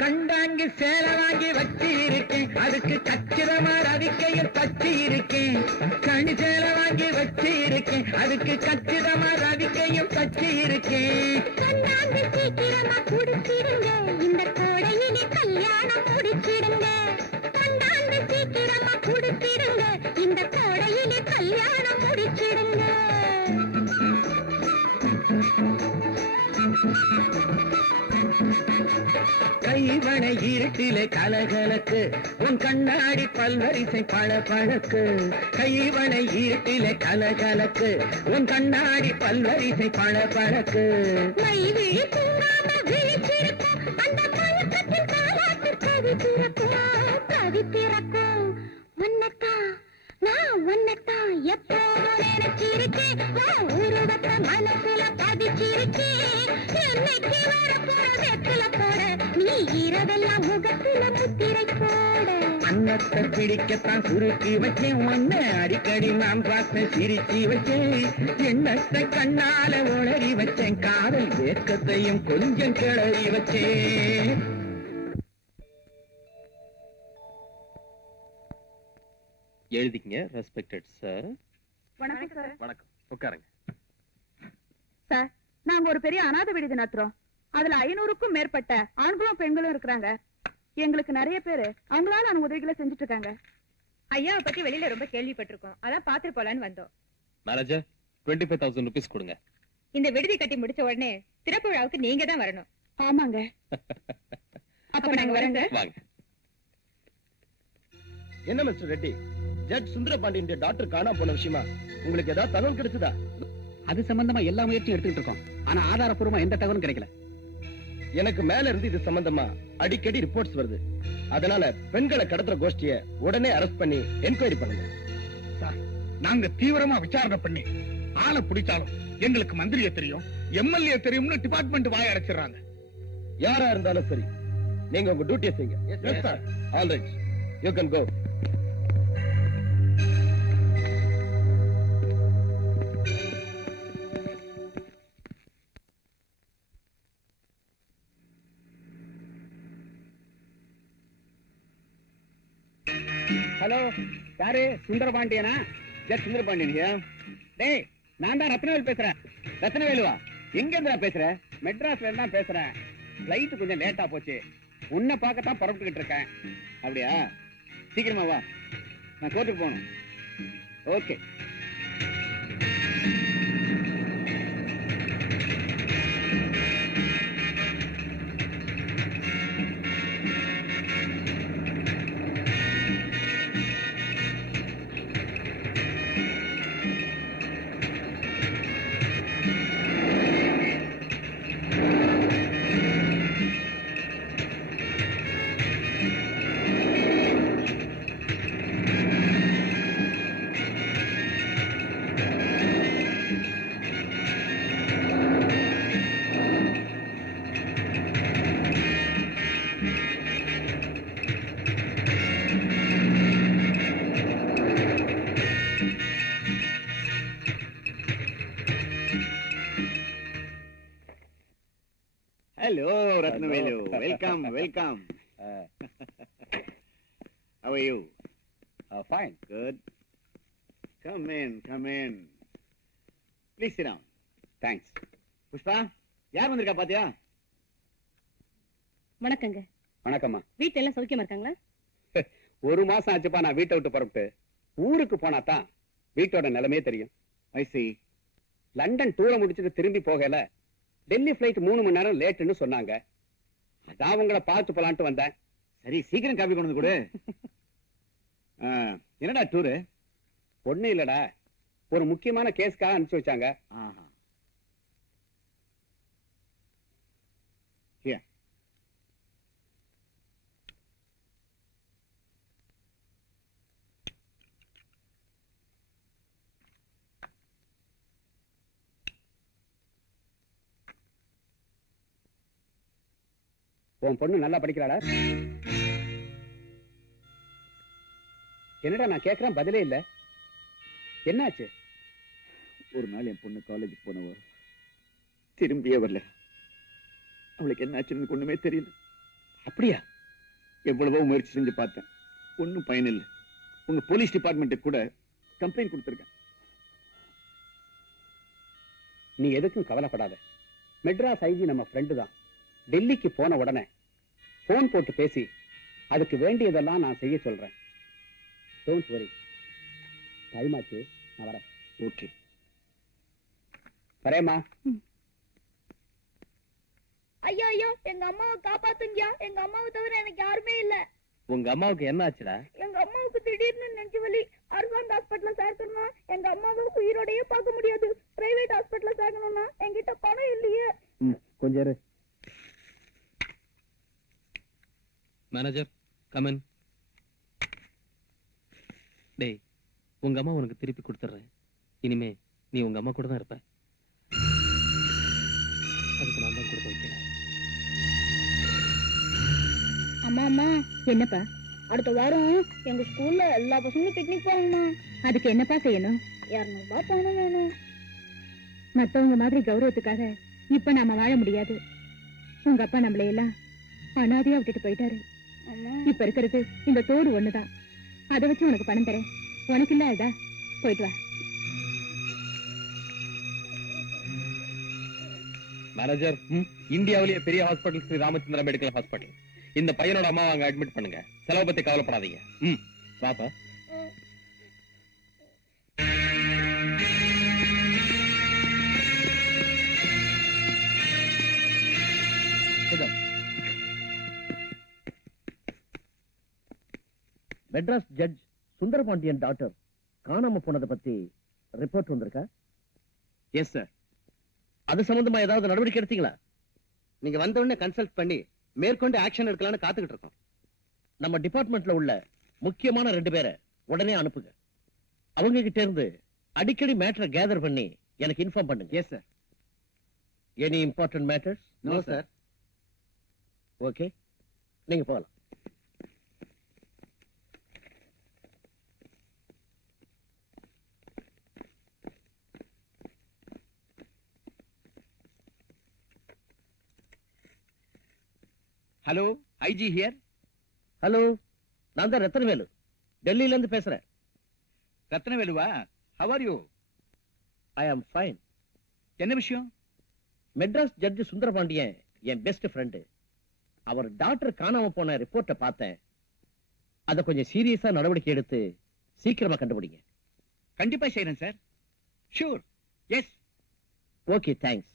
கண்டாங்கி சேலை வாங்கி வச்சு இருக்கேன், அதுக்கு கச்சிதமா ரவிக்கையும் தச்சு இருக்கேன். கணி சேலை வாங்கி வச்சு இருக்கேன், அதுக்கு கச்சிதமா ரவிக்கையும் தச்சு இருக்கேன். கண்ணாந்து சீக்கிரமா குடிச்சிடுங்க, இந்த கோடையிலே கல்யாணம் முடிச்சிடுங்க. கண்ணாந்து சீக்கிரமா குடிச்சிடுங்க, இந்த கோடையிலே கல்யாணம் முடிச்சிடுங்க. கைவனை இருட்டிலே கலகலக்கு உன் கண்ணாடி பல்வரிசை பழக்கு. கைவனை இருட்டிலே கலகலக்கு உன் கண்ணாடி பல்வரிசை பழக்கு. மை விழி தூங்காம விழிச்சிருக்கும், அந்த மயக்கத்தின் காலாட்டு கவி திறக்கும். உன்னத்தான் நான் உன்னத்தான் எப்போதும் நினைச்சிருக்கேன், உருவத்தை மனசுல பதிச்சிருக்கேன். என்னைக்கு வரப்போற வெற்றில போட நீ இரவெல்லாம் முகத்தில முத்திரை போட. அன்னத்தை பிடிக்கத்தான் சுருக்கி வச்சேன், ஒன்னு அடிக்கடி நான் பார்த்து சிரிச்சு வச்சேன். எண்ணத்தை கண்ணால உளறி வச்சேன், காதல் ஏக்கத்தையும் கொஞ்சம் கிளறி வச்சேன். எழுதிக்கங்க. Respected sir. வணக்கம் சார். வணக்கம், உட்காருங்க. சார், நாங்க ஒரு பெரிய அநாத விடுதி நடத்துறோம். அதுல 500க்கும் மேற்பட்ட ஆண்களும் பெண்களும் இருக்கிறாங்க. எங்களுக்கு நிறைய பேரு அவங்களால உதவிகளை செஞ்சுட்டு இருக்காங்க. ஐயாவை பத்தி வெளியில ரொம்ப கேள்விப்பட்டிருக்கோம், அதான் பாத்துட்டு போலான்னு வந்தோம். மேனேஜர் 25,000 rupees கொடுங்க. இந்த விடுதி கட்டி முடிச்ச உடனே திறப்பு விழாவுக்கு நீங்க தான் வரணும். ஆமாங்க. அப்ப நாங்க வரங்க. வாங்க. என்ன mister Reddy, judge Sundarapandian doctor காணாம போன விஷயமா உங்களுக்கு ஏதாவது தகவல் கிடைச்சதா? அது சம்பந்தமா எல்லா முயற்சியும் எடுத்துக்கிட்டு இருக்கோம். ஆனா ஆதாரப்பூர்வமா எந்த தகவலும் கிடைக்கல. எனக்கு மேல இருந்து இது சம்பந்தமா அடிக்கடி ரிப்போர்ட்ஸ் வருது. அதனால பெண்களை கடத்துற கோஷ்டிய உடனே அரெஸ்ட் பண்ணி என்கொயரி பண்ணுங்க. நாங்க தீவிரமா விசாரணை பண்ணி ஆளை பிடிச்சாலும் எங்களுக்கு மந்திரியை தெரியும், எம்எல்ஏ தெரியும்னு டிபார்ட்மெண்ட் வாய அடைச்சிடறாங்க. யாரா இருந்தாலும் சரி, நீங்க உங்க டியூட்டியை செய்யுங்க. All right. You can go. Hello, யாரு? சுந்தரபாண்டியனா? ஜஸ்ட் சுந்தரபாண்டியன். டேய், நான் தான் ரத்னவேல் பேசுறேன். ரத்னவேலுவா? எங்க இருந்தா பேசுற? மெட்ராஸ்ல இருந்தா பேசுறேன். ஃளைட் கொஞ்சம் லேட்டா போச்சு. உன்னை பார்க்கத்தான் புறப்பட்டுக்கிட்டு இருக்கேன். அப்படியா? சீக்கிரமா வா, நான் கோர்ட்டுக்கு போகணும். Okay. Hello, Ratnavelu. Welcome, welcome. How are you? Fine. Good. Come in, come in. Please sit down. Thanks. Pushpa, யார் வந்திருக்கா பாத்தியா? வணக்கங்க. வணக்கம்மா. வீட்டுல எல்லாம் சௌக்கியமா இருக்காங்களா? ஒரு மாசம் ஆச்சுப்பா நான் வீட்டை விட்டு புறப்பட்டு. ஊருக்கு போனா தான் வீட்டோட நிலைமையே தெரியும். I see. லண்டன் டூரை முடிச்சுட்டு திரும்பி போகல. டெல்லி பிளைட் 3 மணி நேரம் லேட்டுன்னு சொன்னாங்க. அதான் உங்களை பார்த்து போலான்ட்டு வந்தேன். சரி, சீக்கிரம் காப்பி கொண்டு வந்து கொடு. என்னடா டூரு? ஒண்ணு இல்லடா, ஒரு முக்கியமான கேஸ்க்காக அனுப்பிச்சு வச்சாங்க. உன் பொண்ணு நல்லா படிக்கிறாளா? என்னடா நான் கேட்கிறேன் பதிலே இல்ல. என்னாச்சு? ஒரு நாள் என் பொண்ணு காலேஜுக்கு போனவ திரும்பியே வரல. அவளுக்கு என்னாச்சுன்னு ஒண்ணுமே தெரியல. அப்படியா? எவ்வளவோ முயற்சி செஞ்சு பார்த்தேன், ஒன்னும் பயன் இல்லை. உங்க போலீஸ் டிபார்ட்மெண்ட்டுக்கு கூட கம்ப்ளைண்ட் கொடுத்திருக்கேன். நீ எதுக்கும் கவலைப்படாத. மெட்ராஸ் ஐஜி நம்ம ஃப்ரெண்டு தான். டெல்லிக்கு போன உடனே போன் போட்டு பேசி அதுக்கு வேண்டியதெல்லாம் நான் செய்ய சொல்றேன். Don't worry. டைம் ஆச்சு, நான் வரேன். ஓகே, வரேம்மா. ஐயோ ஐயோ, எங்க அம்மாவை காப்பாத்துங்கயா. எங்க அம்மாவை தவிர எனக்கு யாருமே இல்ல. உங்க அம்மாவுக்கு என்ன ஆச்சுடா? எங்க அம்மாவுக்கு திடீர்னு நெஞ்சு வலி. அரசாங்க ஹாஸ்பிட்டல்ல சேர்க்கணும்னா எங்க அம்மாவை உயிரோடயே பார்க்க முடியாது. பிரைவேட் ஹாஸ்பிட்டல்ல சேர்க்கணும்னா என்கிட்ட பணம் இல்லையே. கொஞ்சம் இரு. Manager, come in. டேய், உங்க அம்மா உனக்கு திருப்பி கொடுத்துறேன். இனிமே நீ உங்க அம்மா கூட தான் இருப்ப. அதுக்கு நான் தான் கொடுத்து வைக்கிறேன். அம்மா அம்மா, என்னப்பா? அடுத்த வாரம் எங்க ஸ்கூல்ல எல்லா பசங்களும் பிக்னிக் போறாங்கம்மா. அதுக்கு என்னப்பா செய்யணும்? 200 ரூபாய் பணம் வேணும். மத்தவங்க மாதிரி கௌரவத்துக்காக இப்ப நாம வாழ முடியாது. உங்க அப்பா நம்மளை எல்லாம் அனாதையா விட்டுட்டு போயிட்டாரு. இப்ப இருக்கிறது இந்த தோடு ஒண்ணுதான். அதை வச்சு உனக்கு பணம் தரேன். உனக்கு இல்ல அதா, போயிட்டு வா. மேனேஜர், இந்தியாவிலேயே பெரிய hospital Sri Ramachandra medical hospital. இந்த பையனோட அம்மாவை அங்க அட்மிட் பண்ணுங்க. செலவு பத்தி கவலைப்படாதீங்க. வாப்பா. மெட்ராஸ் ஜட்ஜ் சுந்தரபாண்டியன் டாக்டர் காணாம போனதை பத்தி ரிப்போர்ட் வந்திருக்கா? Yes sir. அது சம்பந்தமா ஏதாவது நடவடிக்கை எடுத்தீங்களா? நீங்க வந்த உடனே கன்சல்ட் பண்ணி மேற்கொண்டு ஆக்ஷன் எடுக்கலாம்னு காத்துக்கிட்டு இருக்கோம். நம்ம டிபார்ட்மெண்ட்ல உள்ள முக்கியமான 2 பேரை உடனே அனுப்புங்க. அவங்க கிட்ட இருந்து அடிக்கடி மேட்டரை கேதர் பண்ணி எனக்கு இன்ஃபார்ம் பண்ணுங்க. Yes sir. Any important matters? No sir. Okay, நீங்க போகலாம். Hello, IG here. ஹலோ, நான் தான் ரத்னவேலு, டெல்லியில இருந்து பேசுறேன். ரத்னவேலுவா? How are you? I am fine. என்ன விஷயம்? மெட்ராஸ் ஜட்ஜ் சுந்தரபாண்டியன் என் பெஸ்ட் ஃப்ரெண்டு. அவர் டாக்டர் காணாம போன ரிப்போர்ட்டை பார்த்தேன். அதை கொஞ்சம் சீரியஸா நடவடிக்கை எடுத்து சீக்கிரமா கண்டுபிடிங்க. கண்டிப்பா செய்யறேன் sir. Sure. Yes. Okay, thanks.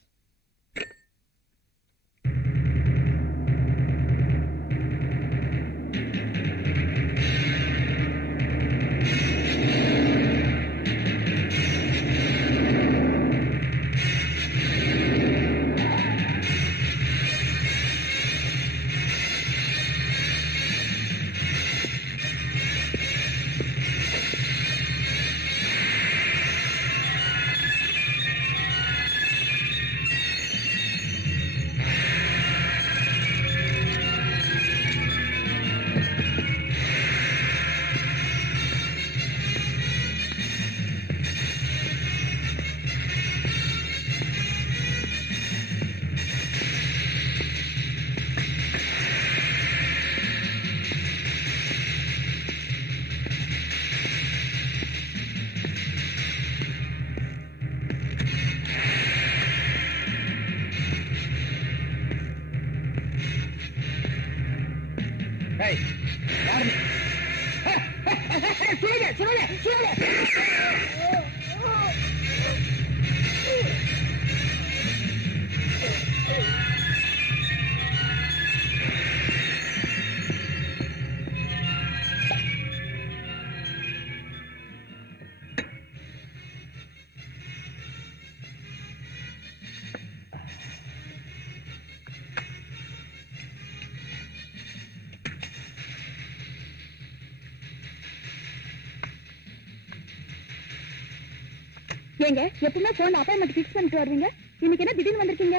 ஏங்க எப்பவுமே போன்ல அப்பாயின்மெண்ட் ஃபிக்ஸ் பண்ணிட்டு வருவீங்க, இன்னைக்கு என்ன திடீர்னு வந்திருக்கீங்க?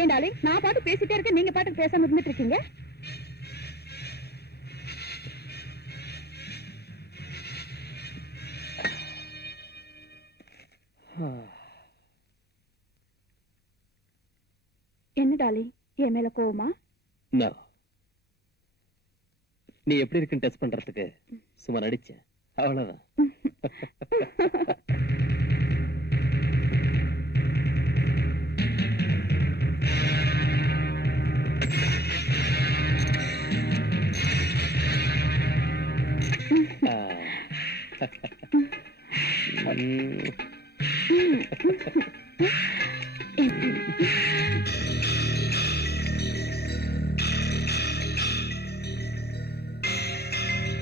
ஏன் டார்லிங், நான் பாட்டு பேசிட்டே இருக்கேன், நீங்க பாட்டுக்கு பேசாம இருந்துட்டு இருக்கீங்க. என்ன டார்லிங், என் மேல கோவமா? No. நீ எப்படி இருக்குன்னு டெஸ்ட் பண்றதுக்கு சும்மா நடிச்சேன், அவ்வளவுதான்.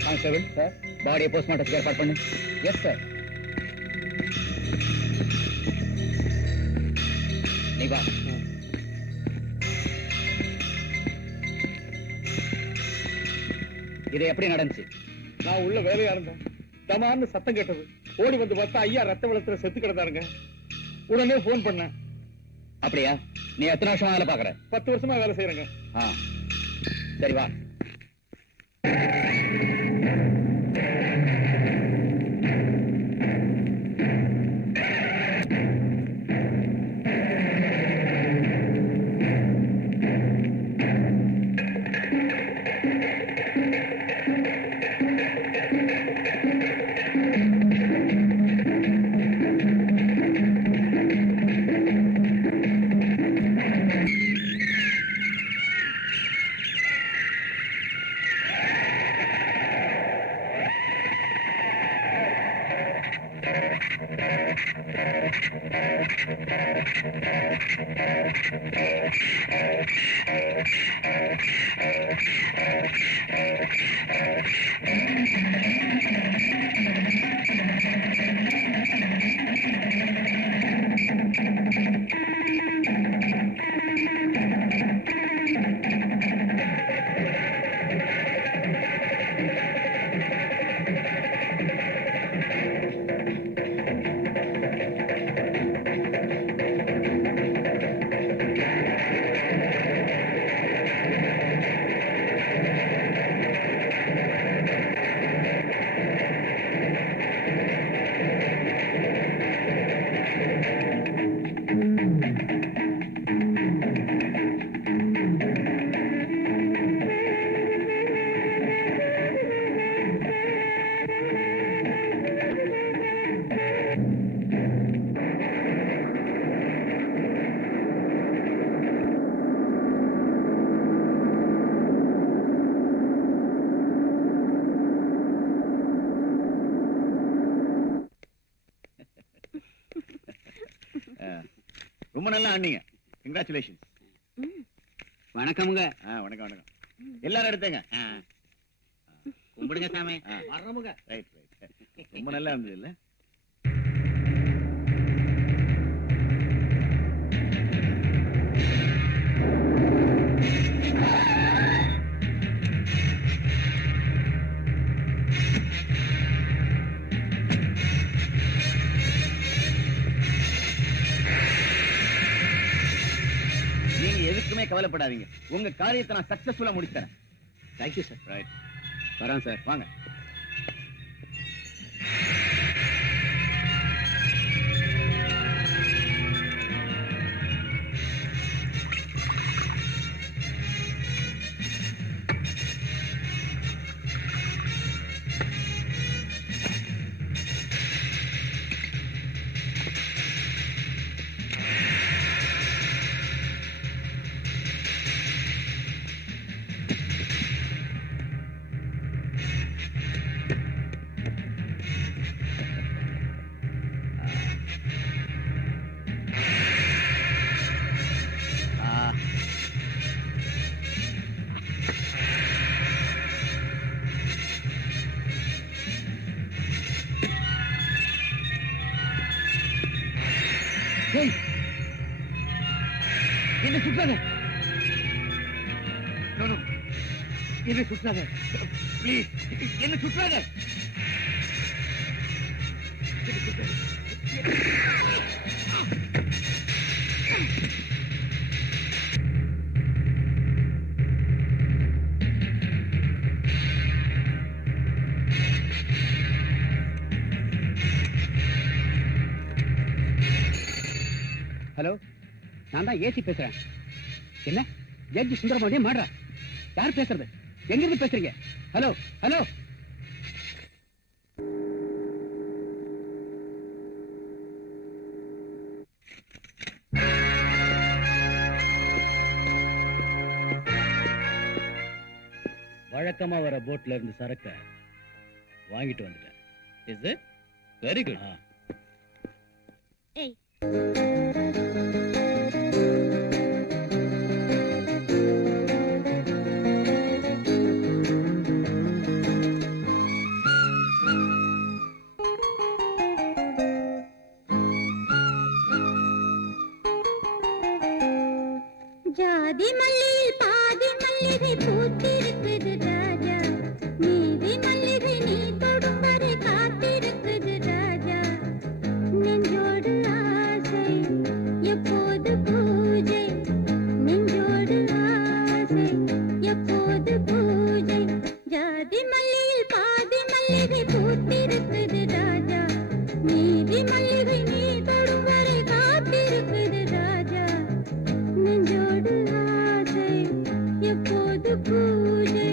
கான்ஸ்டபிள் சார், பாடியை போஸ்ட்மார்ட்டத்துக்கு ஏற்பாடு பண்ணு. Yes sir. நீ வா. இது எப்படி நடந்துச்சு? நான் உள்ள வேலையா இருந்தேன். தமான்னு சத்தம் கேட்டது. ஓடி வந்து பார்த்தா ஐயா ரத்த வெள்ளத்துல செத்து கிடந்தாருங்க. உடனே போன் பண்ணேன். அப்படியா? நீ எத்தனை வருஷமா வேலை பாக்குற? 10 வருஷமா வேலை செய்யறேங்க. சரி வா. ரொம்ப நல்லா ஆனீங்க. கங்க்ராச்சுலேஷன்ஸ். வணக்கமுங்க. வணக்கம் வணக்கம். எல்லாரும் எடுத்தேங்க. கும்பிடுங்க சாமி. வர்றமுங்க. Right right. ரொம்ப நல்லா இருந்தது இல்ல? நீங்க எதுக்குமே கவலைப்படாதீங்க. உங்க காரியத்தை நான் சக்சஸ்ஃபுல்லா முடித்தேன். Thank you sir. ரைட். வரேன் சார். வாங்க. என்ன சுற்றாத, என்ன சுற்றாத, ப்ளீஸ் என்ன சுற்றாத. ஹலோ, நான் தான் ஏசி பேசுறேன். என்ன ஜட்ஜி சுந்தரபாண்டிய மாடுறா? யார் பேசுறது? எங்க இருந்து பேசுறீங்க? Hello hello. வழக்கமா வர போட்ல இருந்து சரக்க வாங்கிட்டு வந்துட்டேன். Is it very good. ஏய், ஜாதி மல்லியில் பாதி மல்லிகை பூத்திருக்குது ராஜா, நீதி மல்லிகை நீ தொடும் வரை காத்திருக்குது ராஜா. நெஞ்சோடு ஆசை எப்போது பூஜை, நெஞ்சோடு ஆசை எப்போது பூஜை. ஜாதி மல்லியில் பாதி மல்லிகை பூத்திருக்குது ராஜா, நீதி மல்லிகை நீ தொடும் வரை காத்திருக்குது ராஜா. நெஞ்சோடு ஆசை எப்போது பூஜை,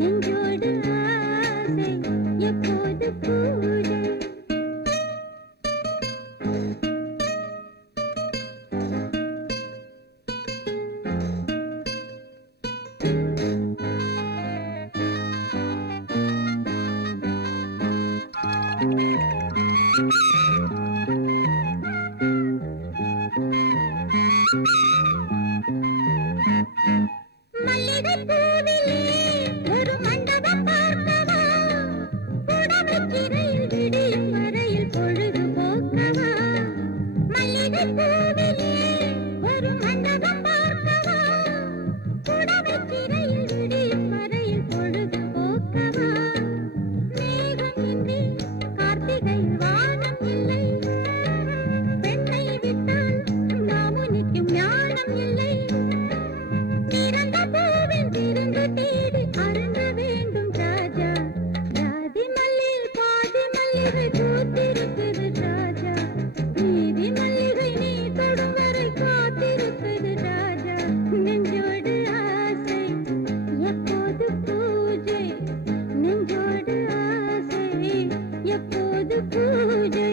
நெஞ்சோடு ஆசை எப்போது பூஜை. மல்லிகை பூவிலே ஒரு மண்டபம் பார்க்கவா, புடவைச்சிறையில் விடியும் வரையில் பொழுது போக்கவா. மல்லிகை பூவிலே ஒரு மண்டபம் பார்க்கவா, புடவைச்சிறையில் விடியும் வரையில் பொழுது போக்கவா. மேகமின்றி கார்த்திகையில் வானம் இல்லை, பெண்ணை விட்டால் மாமுனிக்கும் ஞானம் இல்லை. திறந்த பூவில் திருந்து தேடி அருந்த வேண்டும் ராஜா, ஜாதி மல்லியில் பாதி மல்லிகை பூத்திருக்குது ராஜா, நீதி மல்லிகை நீ தொடும் வரை காத்திருக்குது ராஜா. நெஞ்சோடு ஆசை எப்போது பூஜை, நெஞ்சோடு ஆசை எப்போது பூஜை.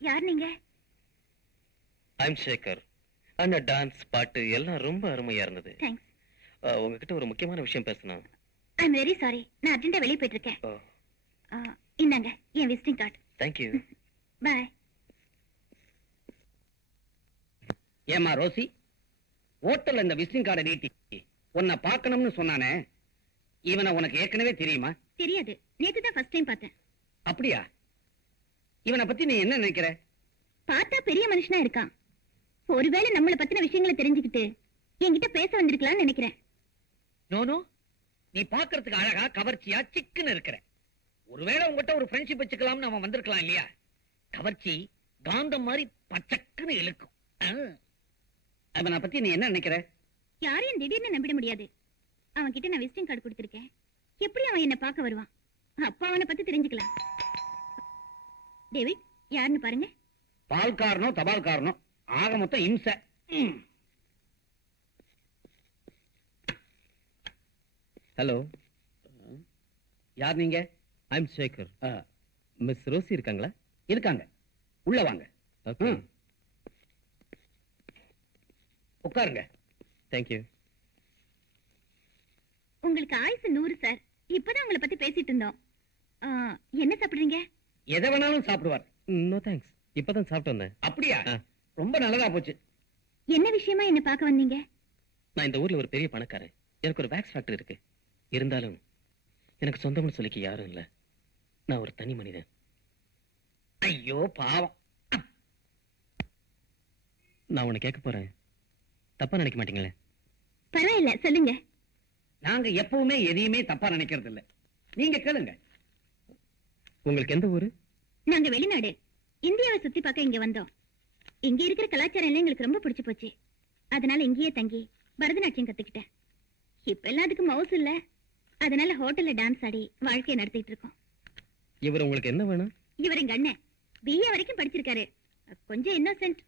யார் நீங்க? ஐம் சேகர். அந்த டான்ஸ் பாட்டு எல்லாம் ரொம்ப அருமையா இருந்தது. தேங்க்ஸ். உங்ககிட்ட ஒரு முக்கியமான விஷயம் பேசணும். I am very sorry. நான் அர்ஜென்ட்டா வெளியே போயிட்டு இருக்கேன். இந்தாங்க என் விசிட்டிங் கார்டு. தேங்க்யூ. பை. ஏமா ரோசி, ஹோட்டல்ல இந்த விசிட்டிங் கார்டை நீட்டி உன்னை பார்க்கணும்னு சொன்னானே, இவனை உனக்கு ஏற்கனவே தெரியுமா? தெரியாது. நேத்து தான் ஃபர்ஸ்ட் டைம் பார்த்தேன். அப்படியா? இவனை பத்தி நீ என்ன நினைக்கிற? பார்த்தா பெரிய மனுஷனா இருக்கான். ஒருவேளை நம்மள பத்தின விஷயங்களை தெரிஞ்சுக்கிட்டு என்கிட்ட பேச வந்திருக்கலாம்னு நினைக்கிறேன். நோனோ, நீ பாக்குறதுக்கு அழகா கவர்ச்சியா சிக்குன்னு இருக்கிற. ஒருவேளை உங்ககிட்ட ஒரு ஃப்ரெண்ட்ஷிப் வச்சுக்கலாம்னு அவன் வந்திருக்கலாம் இல்லையா? கவர்ச்சி காந்தம் மாதிரி பச்சக்குன்னு இழுக்கும். அவனை பத்தி நீ என்ன நினைக்கிற? யாரையும் திடீர்னு நம்பிட முடியாது. அவன் கிட்ட நான் விசிட்டிங் கார்டு கொடுத்திருக்கேன். எப்படி அவன் என்ன பார்க்க வருவான்? அப்பா அவனை பத்தி தெரிஞ்சுக்கலாம். டேவிட் யாருன்னு பாருங்க. பால்காரனோ தபால்காரனோ, ஆக மொத்தம் இம்சை. ஹலோ, யார் நீங்க? ஐம் சேகர். மிஸ் ரோசி இருக்காங்களா? இருக்காங்க, உள்ள வாங்க. ஓகே, உட்காருங்க. தேங்க்யூ. உங்களுக்கு ஆயுசு 100 சார். இப்பதான் உங்களை பத்தி பேசிட்டு இருந்தோம். என்ன சாப்பிடுறீங்க? எதை வேணாலும் சாப்பிடுவார். நோ தேங்க்ஸ், இப்பதான் சாப்பிட்டு வந்தேன். அப்படியா? ரொம்ப நல்லதா போச்சு. என்ன விஷயமா என்ன பார்க்க வந்தீங்க? நான் இந்த ஊர்ல ஒரு பெரிய பணக்காரன். எனக்கு ஒரு வேக்ஸ் ஃபேக்டரி இருக்கு. இருந்தாலும் எனக்கு சொந்தம்னு சொல்லிக்க யாரும் இல்ல. நான் ஒரு தனி மனிதன். ஐயோ பாவம். நான் உன்னை கேட்க போறேன், தப்பா நினைக்க மாட்டீங்களே? பரவாயில்ல, சொல்லுங்க. நாங்க எப்பவுமே எதையுமே தப்பா நினைக்கிறது இல்ல. நீங்க கேளுங்க. உங்களுக்கு எந்த ஊரு? நாங்க வெளிநாடு. இந்தியாவை சுத்தி பார்க்க இங்க வந்தோம். இங்க இருக்கிற கலாச்சாரம் எல்லாம் எங்களுக்கு ரொம்ப பிடிச்சு போச்சு. அதனால இங்கேயே தங்கி பரதநாட்டியம் கத்துக்கிட்டேன். இப்ப எல்லாத்துக்கும் மவுஸ் இல்ல. அதனால ஹோட்டல்ல டான்ஸ் ஆடி வாழ்க்கையை நடத்திட்டு இருக்கோம். இவர் உங்களுக்கு என்ன வேணும்? இவர் எங்க அண்ணன். BA வரைக்கும் படிச்சிருக்காரு. கொஞ்சம் இன்னோசென்ட்.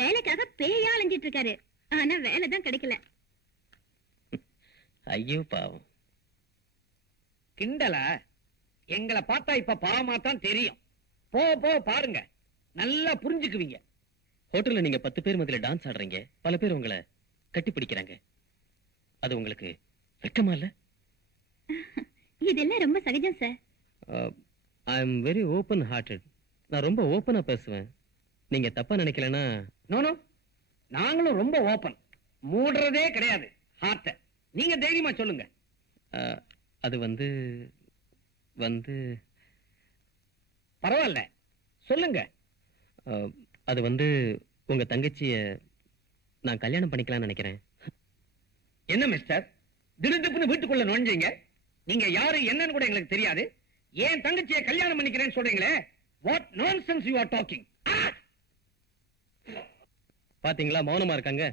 வேலைக்காக பேயா அலைஞ்சிட்டு இருக்காரு. ஆனா வேலை தான் கிடைக்கல. ஐயோ பாவம். கிண்டலா? எங்களை பார்த்தா இப்ப பாவமா தான் தெரியும். போ போ பாருங்க, நல்லா புரிஞ்சுக்குவீங்க. ஹோட்டல்ல நீங்க 10 பேர் மத்தியில டான்ஸ் ஆடுறீங்க. பல பேர் உங்களை கட்டி பிடிக்கிறாங்க. அது உங்களுக்கு வெட்கமா இல்ல? இதெல்லாம் ரொம்ப சகஜம் sir. I am very open hearted. நான் ரொம்ப ஓபனா பேசுவேன். நீங்க தப்பா நினைக்கலனா? நோனோ, நாங்களும் ரொம்ப ஓபன். மூடுறதே கிடையாது ஹார்ட்ட. நீங்க தைரியமா சொல்லுங்க. அது வந்து பரவாயில்ல, சொல்லுங்க. அது வந்து உங்க தங்கச்சிய நான் கல்யாணம் பண்ணிக்கலாம்னு நினைக்கிறேன். என்ன மிஸ்டர், திடுதிப்புன்னு வீட்டுக்குள்ள நுழைஞ்சீங்க? நீங்க யாரு என்னன்னு கூட எங்களுக்கு தெரியாது. ஏன் தங்கச்சியை கல்யாணம் பண்ணிக்கிறேன்னு சொல்றீங்களே? What nonsense you are talking? பாத்தீங்களா, மௌனமா இருக்காங்க.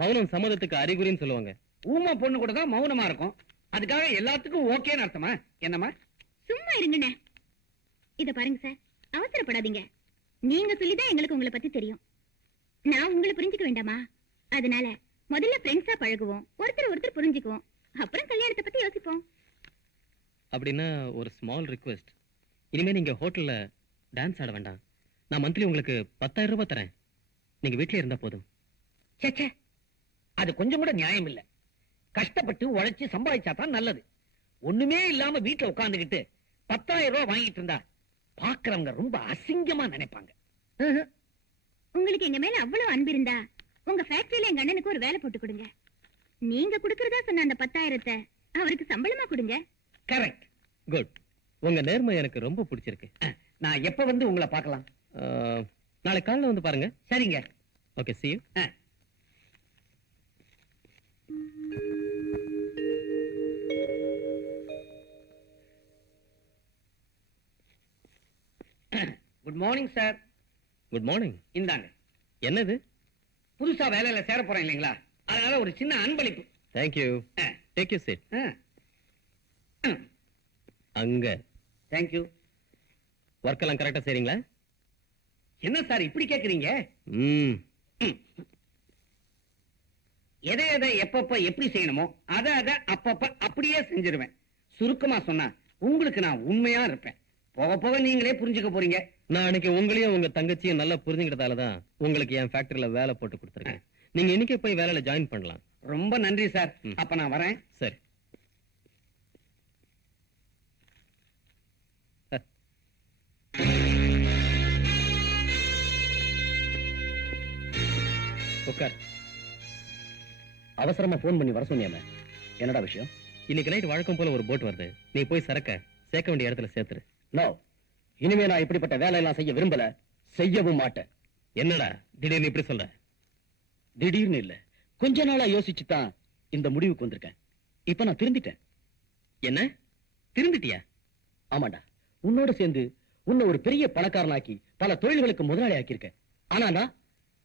மௌனம் சம்மதத்துக்கு அறிகுறின்னு சொல்லுவாங்க. ஊமா பொண்ணு கூட தான் மௌனமா இருக்கும். அதுக்காக எல்லாத்துக்கும் ஓகேன்னு அர்த்தமா? என்னமா? சும்மா இருங்கண்ணே. இத பாருங்க சார், அவசரப்படாதீங்க. நீங்க சொல்லிதான் எங்களுக்கு உங்களை பத்தி தெரியும். நான் உங்களை புரிஞ்சுக்க வேண்டாமா? அதனால முதல்ல ஃப்ரெண்ட்ஸா பழகுவோம், ஒருத்தர் புரிஞ்சுக்குவோம், அப்புறம் கல்யாணத்தை பத்தி யோசிப்போம். அப்படின்னா ஒரு ஸ்மால் ரிக்வெஸ்ட். இனிமே நீங்க ஹோட்டல்ல டான்ஸ் ஆட வேண்டாம். நான் மந்த்லி உங்களுக்கு 10,000 ரூபாய் தரேன். நீங்க வீட்லயே இருந்தா போதும். சேச்சே, அது கொஞ்சம் கூட நியாயம் இல்ல. கஷ்டப்பட்டு உழைச்சு சம்பாதிச்சா தான் நல்லது. ஒண்ணுமே இல்லாம வீட்டுல உட்கார்ந்துகிட்டு 10,000 ரூபாய் வாங்கிட்டு இருந்தா பாக்குறவங்க ரொம்ப அசிங்கமா நினைப்பாங்க. உங்களுக்கு எங்க மேல அவ்வளவு அன்பு இருந்தா உங்க ஃபேக்டரியில எங்க அண்ணனுக்கு ஒரு வேலை போட்டு கொடுங்க. நீங்க கொடுக்கறதா சொன்ன அந்த 10,000 அவருக்கு சம்பளமா கொடுங்க. கரெக்ட். குட். உங்க நேர்மை எனக்கு ரொம்ப பிடிச்சிருக்கு. நான் எப்ப வந்து உங்களை பார்க்கலாம்? நாளை காலைல வந்து பாருங்க. சரிங்க. Okay, see you. Good morning sir. Good morning. இந்தாங்க. என்னது? புதுசா வேலையில சேர போறேன் இல்லைங்களா, அதனால ஒரு சின்ன அன்பளிப்பு. Thank you. Take you seat. அங்க. Thank you. ஒர்க் எல்லாம் கரெக்டா செய்றீங்களா? என்ன சார் இப்படி கேக்குறீங்க? எதை எதை எப்பப்ப எப்படி செய்யணுமோ அதை அப்பப்ப அப்படியே செஞ்சிருவேன். சுருக்கமா சொன்னா உங்களுக்கு நான் உண்மையா இருப்பேன். போக போக நீங்களே புரிஞ்சுக்க போறீங்க. நான் அன்னைக்கு உங்களையும் உங்க தங்கச்சியும் நல்லா புரிஞ்சுக்கிட்டதாலதான் உங்களுக்கு என் ஃபேக்டரியில வேலை போட்டு கொடுத்துருக்கேன். நீங்க இன்னைக்கே போய் வேலையில ஜாயின் பண்ணலாம். ரொம்ப நன்றி சார். அப்ப நான் வரேன். சரி. உட்கார். அவசரமா போன் பண்ணி வர சொன்னியாமே, என்னடா விஷயம்? இன்னைக்கு நைட் வழக்கம் போல ஒரு போட் வருது. நீ போய் சரக்க சேர்க்க வேண்டிய இடத்துல சேர்த்துரு. நோ, இனிமே நான் இப்படிப்பட்ட வேலையெல்லாம் செய்ய விரும்பல, செய்யவும் மாட்டேன். என்னடா திடீர்னு இப்படி சொல்ற? திடீர்னு இல்ல, கொஞ்ச நாளா யோசிச்சு தான் இந்த முடிவுக்கு வந்திருக்கேன். இப்ப நான் திருந்திட்டேன். என்ன திருந்திட்டியா? ஆமாண்டா, உன்னோட சேர்ந்து உன்னை ஒரு பெரிய பணக்காரனாக்கி பல தொழில்களுக்கு முதலாளி ஆக்கியிருக்கேன். ஆனா நான்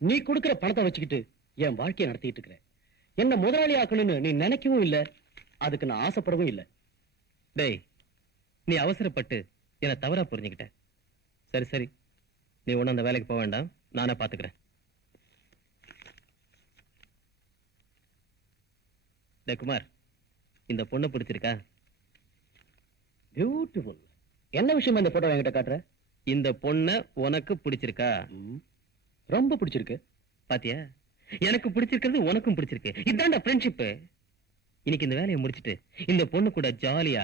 நீ கொடுக்கிற பணத்தை வச்சுக்கிட்டு என் வாழ்க்கையை நடத்திட்டு இருக்கிறேன். என்ன முதலாளி ஆக்கணும்னு நீ நினைக்கவும் இல்ல, அதுக்கு நான் ஆசைப்படவும் இல்ல. டேய், நீ அவசரப்பட்டு என்ன தவறா புரிஞ்சுக்கிட்ட. சரி சரி, நீ ஒண்ணு அந்த வேலைக்கு போக வேண்டாம், நானே பாத்துக்கிறேன். டேய் குமார், இந்த பொண்ணு பிடிச்சிருக்கா? பியூட்டிஃபுல். என்ன விஷயம் இந்த போட்டோ என்கிட்ட காட்டுற? இந்த பொண்ணு உனக்கு பிடிச்சிருக்கா? ரொம்ப பிடிச்சிருக்கு. பாத்தியா, எனக்கு பிடிச்சிருக்கிறது உனக்கும் பிடிச்சிருக்கு. இதான்டா ஃப்ரெண்ட்ஷிப். இன்னைக்கு இந்த வேலையை முடிச்சிட்டு இந்த பொண்ணு கூட ஜாலியா.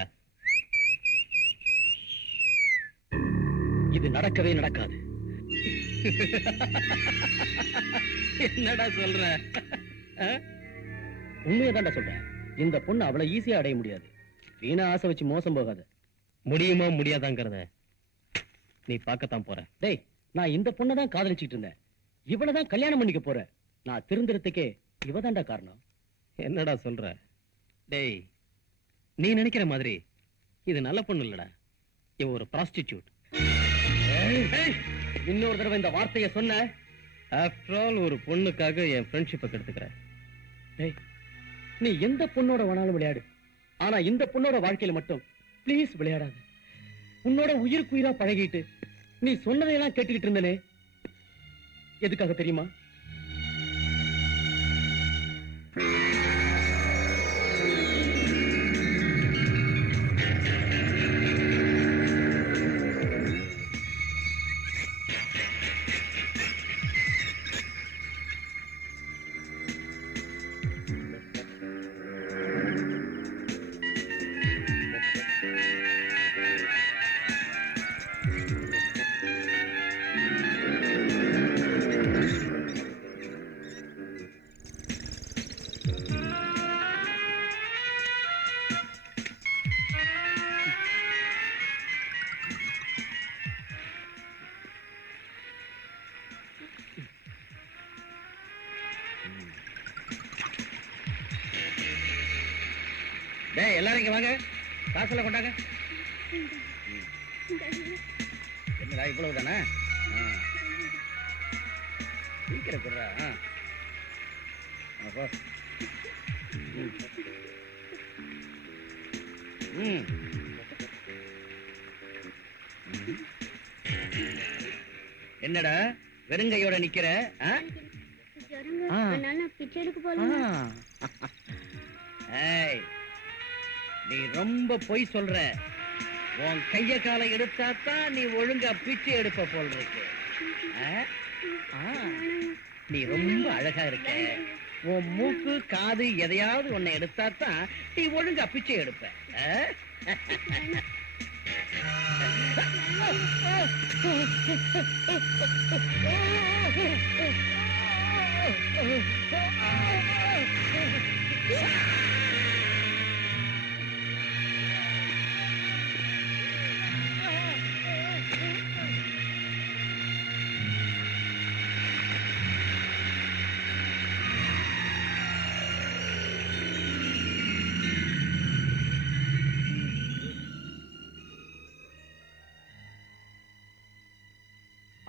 இது நடக்கவே நடக்காது. என்னடா சொல்ற? உண்மையதான்டா சொல்றேன். இந்த பொண்ணு அவ்வளவு ஈஸியா அடைய முடியாது. வீணா ஆசை வச்சு மோசம் போகாது. முடியுமா முடியாதாங்கிறத நீ பார்க்கத்தான் போற. டேய், நான் இந்த பொண்ணை தான் காதலிச்சுட்டு இருந்தேன். இவளதான் கல்யாணம் பண்ணிக்க போறேன். நான் திருந்துறதுக்கே இவதான்டா காரணம். என்னடா சொல்ற? டேய், நீ நினைக்கிற மாதிரி இது நல்ல பொண்ணு இல்லடா. இவ ஒரு ப்ராஸ்டிடியூட். இன்னொரு தடவை இந்த வார்த்தையை சொன்ன, ஆஃப்டர் ஆல் ஒரு பொண்ணுக்காக என் ஃப்ரெண்ட்ஷிப்பை கெடுத்துக்கிற. டேய், நீ எந்த பொண்ணோட வேணாலும் விளையாடு, ஆனா இந்த பொண்ணோட வாழ்க்கையில மட்டும் ப்ளீஸ் விளையாடாத. உன்னோட உயிருக்கு உயிரா பழகிட்டு நீ சொன்னதையெல்லாம் கேட்டுக்கிட்டு இருந்தனே, எதுக்காக தெரியுமா? டேய், எல்லாரும் இங்க வாங்க. காசுல கொண்டாங்க. என்னடா இவ்வளவு தானே? சீக்கிரம் கொடுறா. என்னடா வெறுங்கையோட நிக்கிற? நீ ரொம்ப பொய் சொல்ற. உன் கைய காலை எடுத்தாத்தான் நீ ஒழுங்கா பிச்சை எடுப்ப போல் இருக்கு. நீ ரொம்ப அழகா இருக்க. உன் மூக்கு காது எதையாவது உன்னை எடுத்தாத்தான் நீ ஒழுங்கா பிச்சை எடுப்ப.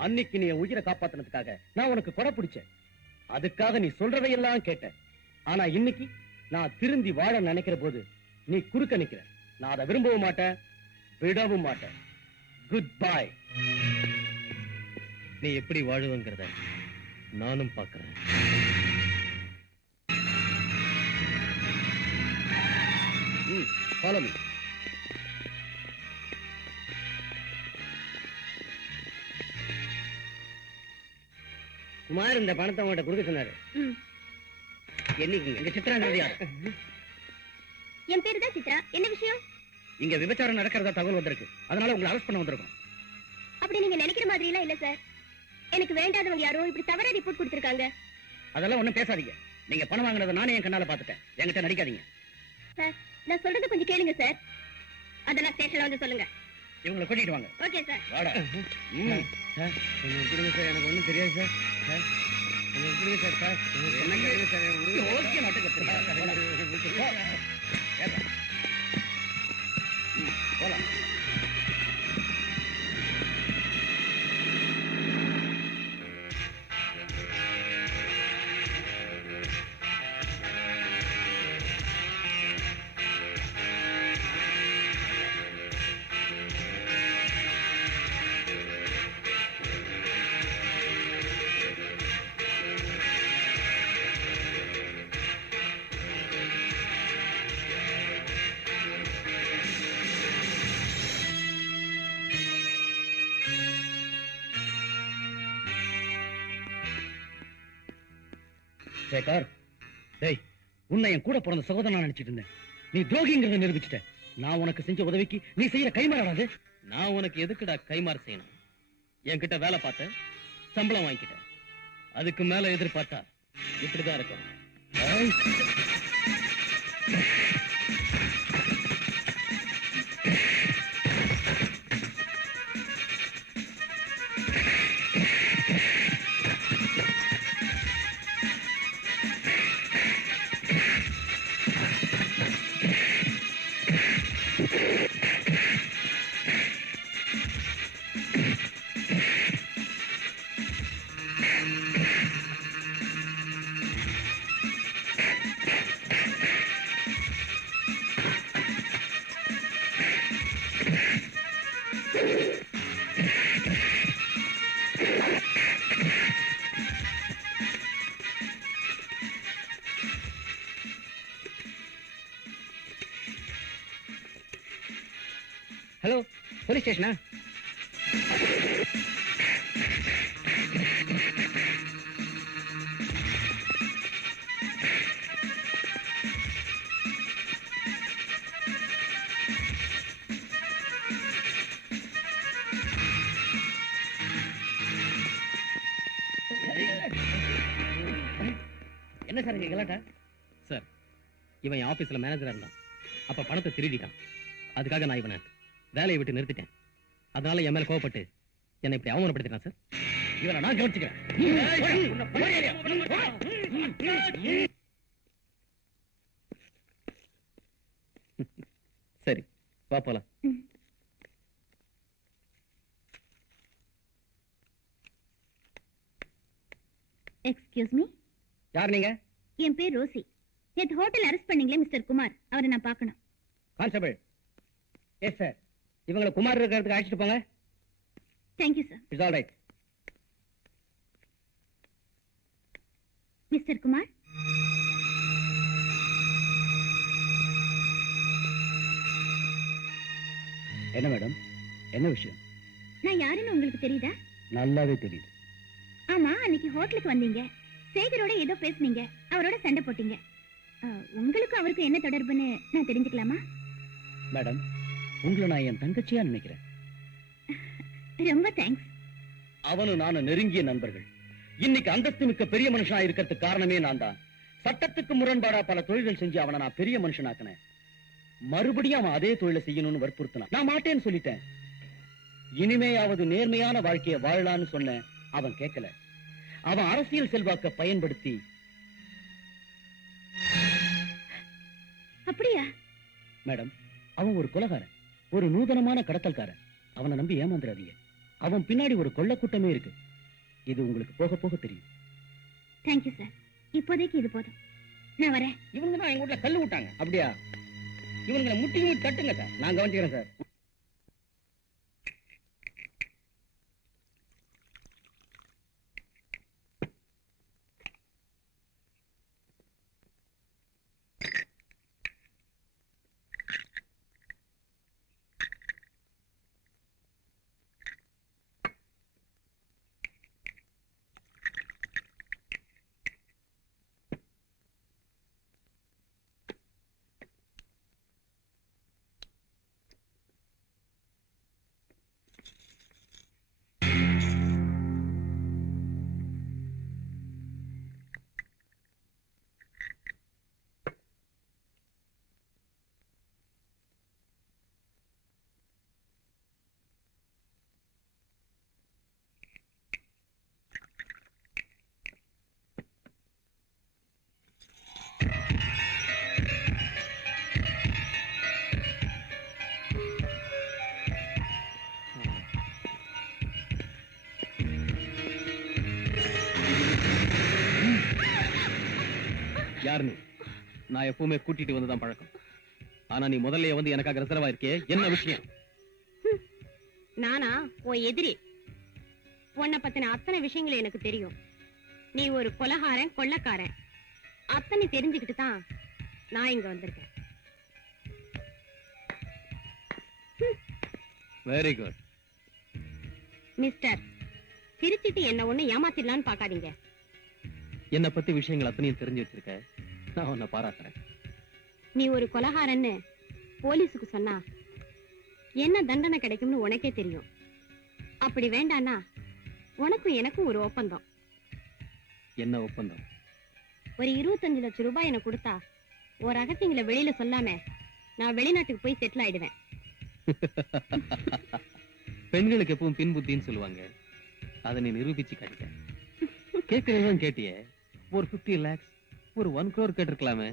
அன்னைக்கு நீ உயிரை காப்பாத்தினதுக்காக நான் உனக்கு கொடை பிடிச்சேன். அதுக்காக நீ சொல்றதையெல்லாம் கேட்டேன். ஆனா இன்னைக்கு நான் திருந்தி வாழ நினைக்கிற போது நீ குறுக்க நிக்கிற. நான் அதை விரும்பவும் மாட்டேன், விடவும் மாட்டேன். Good bye. நீ எப்படி வாழுவங்கிறத நானும் பார்க்கிறேன். Follow me. குமார் இந்த பணத்தை உங்கள்கிட்ட கொடுக்க சொன்னாரு. என்னைக்கு எங்க சித்ராங்கிறது யாரு? என் பேரு தான் சித்ரா. என்ன விஷயம்? இங்க விபச்சாரம் நடக்கிறதா தகவல் வந்திருக்கு. அதனால உங்களை அரெஸ்ட் பண்ண வந்திருக்கோம். அப்படி நீங்க நினைக்கிற மாதிரி எல்லாம் இல்ல சார். எனக்கு வேண்டாதவங்க யாரோ இப்படி தவறா ரிப்போர்ட் கொடுத்திருக்காங்க. அதெல்லாம் ஒண்ணும் பேசாதீங்க. நீங்க பணம் வாங்கினதை நானே என் கண்ணால பாத்துட்டேன். என்கிட்ட நடிக்காதீங்க. சார், நான் சொல்றது கொஞ்சம் கேளுங்க சார். அதெல்லாம் ஸ்டேஷன்ல வந்து சொல்லுங்க. இவங்களை கூட்டிட்டு வாங்க. Okay sir. வாடா. சார், கொஞ்சம் விட்டுருங்க சார். எனக்கு ஒண்ணும் தெரியாது சார். சார், கொஞ்சம் விட்டுருங்க சார். சார், என்ன கேளுங்க சார். ஓகே, நாட்டுக்கு போலாம். சேகர், டேய், உன்னை என் கூட பிறந்த சகோதரனா நினைச்சிட்டு இருந்தேன். நீ துரோகிங்கிறத நிரூபிச்சிட்ட. நான் உனக்கு செஞ்ச உதவிக்கு நீ செய்யற கைமாறாது. நான் உனக்கு எதுக்குடா கைமாறு செய்யணும்? என்கிட்ட வேலை பார்த்த, சம்பளம் வாங்கிக்கிட்ட. அதுக்கு மேல எதிர்பார்த்தா இப்படிதான் இருக்கும். ஹலோ, போலீஸ் ஸ்டேஷனா? என்ன சார் இங்க கலாட்டா? சார், இவன் என் ஆபீஸ்ல மேனேஜரா இருந்தான். அப்ப பணத்தை திருடிட்டான். அதுக்காக நான் இவனை வேலையை விட்டு நிறுத்திட்டேன். அதனால என் மேல கோவப்பட்டு என்னை இப்படி அவமானப்படுத்திட்டான் சார். இவனை நான் கவனிச்சுக்கிறேன். சரி, வா போலாம். Excuse me. யார் நீங்க? என் பேர் ரோசி. நேத்து ஹோட்டல் அரெஸ்ட் பண்ணீங்களே மிஸ்டர் குமார், அவரை நான் பார்க்கணும். கான்ஸ்டபிள். Yes sir. இவங்களை குமார் இருக்கிறதுக்கு அழைச்சிட்டு போங்க. Thank you sir. It's all right. Mister Kumar, என்ன மேடம், என்ன விஷயம்? நான் யாருன்னு உங்களுக்கு தெரியுதா? நல்லாவே தெரியுது. ஆமா, அன்னைக்கு ஹோட்டலுக்கு வந்தீங்க. சேகரோட ஏதோ பேசுனீங்க, அவரோட சண்டை போட்டீங்க. உங்களுக்கும் அவருக்கும் என்ன தொடர்புன்னு நான் தெரிஞ்சுக்கலாமா? மேடம், உங்களை நான் என் தங்கச்சியா நினைக்கிறேன். ரொம்ப தேங்க்ஸ். அவனும் நானும் நெருங்கிய நண்பர்கள். இன்னைக்கு அந்தஸ்து மிக்க பெரிய மனுஷனா இருக்கிறதுக்கு காரணமே நான் தான். சட்டத்துக்கு முரண்பாடா பல தொழில்கள் செஞ்சு அவனை நான் பெரிய மனுஷனாக்கினேன். மறுபடியும் அவன் அதே தொழிலை செய்யணும்னு வற்புறுத்தினான். நான் மாட்டேன்னு சொல்லிட்டேன். இனிமேயாவது நேர்மையான வாழ்க்கையை வாழலான்னு சொன்னேன். அவன் கேட்கல. அவன் அரசியல் செல்வாக்க பயன்படுத்தி. அப்படியா? மேடம், அவன் ஒரு கொலைகாரன், ஒரு நூதனமான கடத்தல்காரன். அவனை நம்பி ஏமாந்துடாதீங்க. அவன் பின்னாடி ஒரு கொள்ள கூட்டமே இருக்கு. இது உங்களுக்கு போக போக தெரியும். Thank you sir. இப்போதைக்கு இது போதும். நான் வரேன். இவங்க தான் எங்க வீட்டுல கல்லு விட்டாங்க. அப்படியா? இவங்களை முட்டியும் தட்டுங்க சார். நான் கவனிச்சுக்கிறேன் சார். யார் நீ? நான் எப்பவுமே கூட்டிட்டு வந்துதான் பழக்கம். ஆனா நீ முதல்ல வந்து எனக்காக ரிசர்வ் ஆயிருக்கே, என்ன விஷயம்? நானா உன் எதிரி? உன்னை பத்தின அத்தனை விஷயங்கள் எனக்கு தெரியும். நீ ஒரு கொலகாரன், கொள்ளக்காரன், அத்தனை தெரிஞ்சுக்கிட்டு தான் நான் இங்க வந்திருக்கேன். Very good. மிஸ்டர், சிரிச்சிட்டு என்ன ஒண்ணு ஏமாத்திடலான்னு பாக்காதீங்க. என்னை பத்தி விஷயங்கள் அத்தனையும் தெரிஞ்சு வச்சிருக்க, நான் உன்னை பாராட்டுறேன். நீ ஒரு கொலகாரன்னு போலீஸுக்கு சொன்னா என்ன தண்டனை கிடைக்கும்னு உனக்கே தெரியும். அப்படி வேண்டானா உனக்கும் எனக்கும் ஒரு ஒப்பந்தம். என்ன ஒப்பந்தம்? ஒரு 25 லட்சம் ரூபாய் எனக்கு கொடுத்தா ஒரு ரகசியங்களை வெளியில சொல்லாம நான் வெளிநாட்டுக்கு போய் செட்டில் ஆயிடுவேன். பெண்களுக்கு எப்பவும் பின் புத்தின்னு சொல்லுவாங்க, அதை நீ நிரூபிச்சு காட்டிட்ட. கேட்கறதுதான் கேட்டியே. ஒரு 50 lakhs, ஒரு 1 crore கேட்டிருக்கலாமே.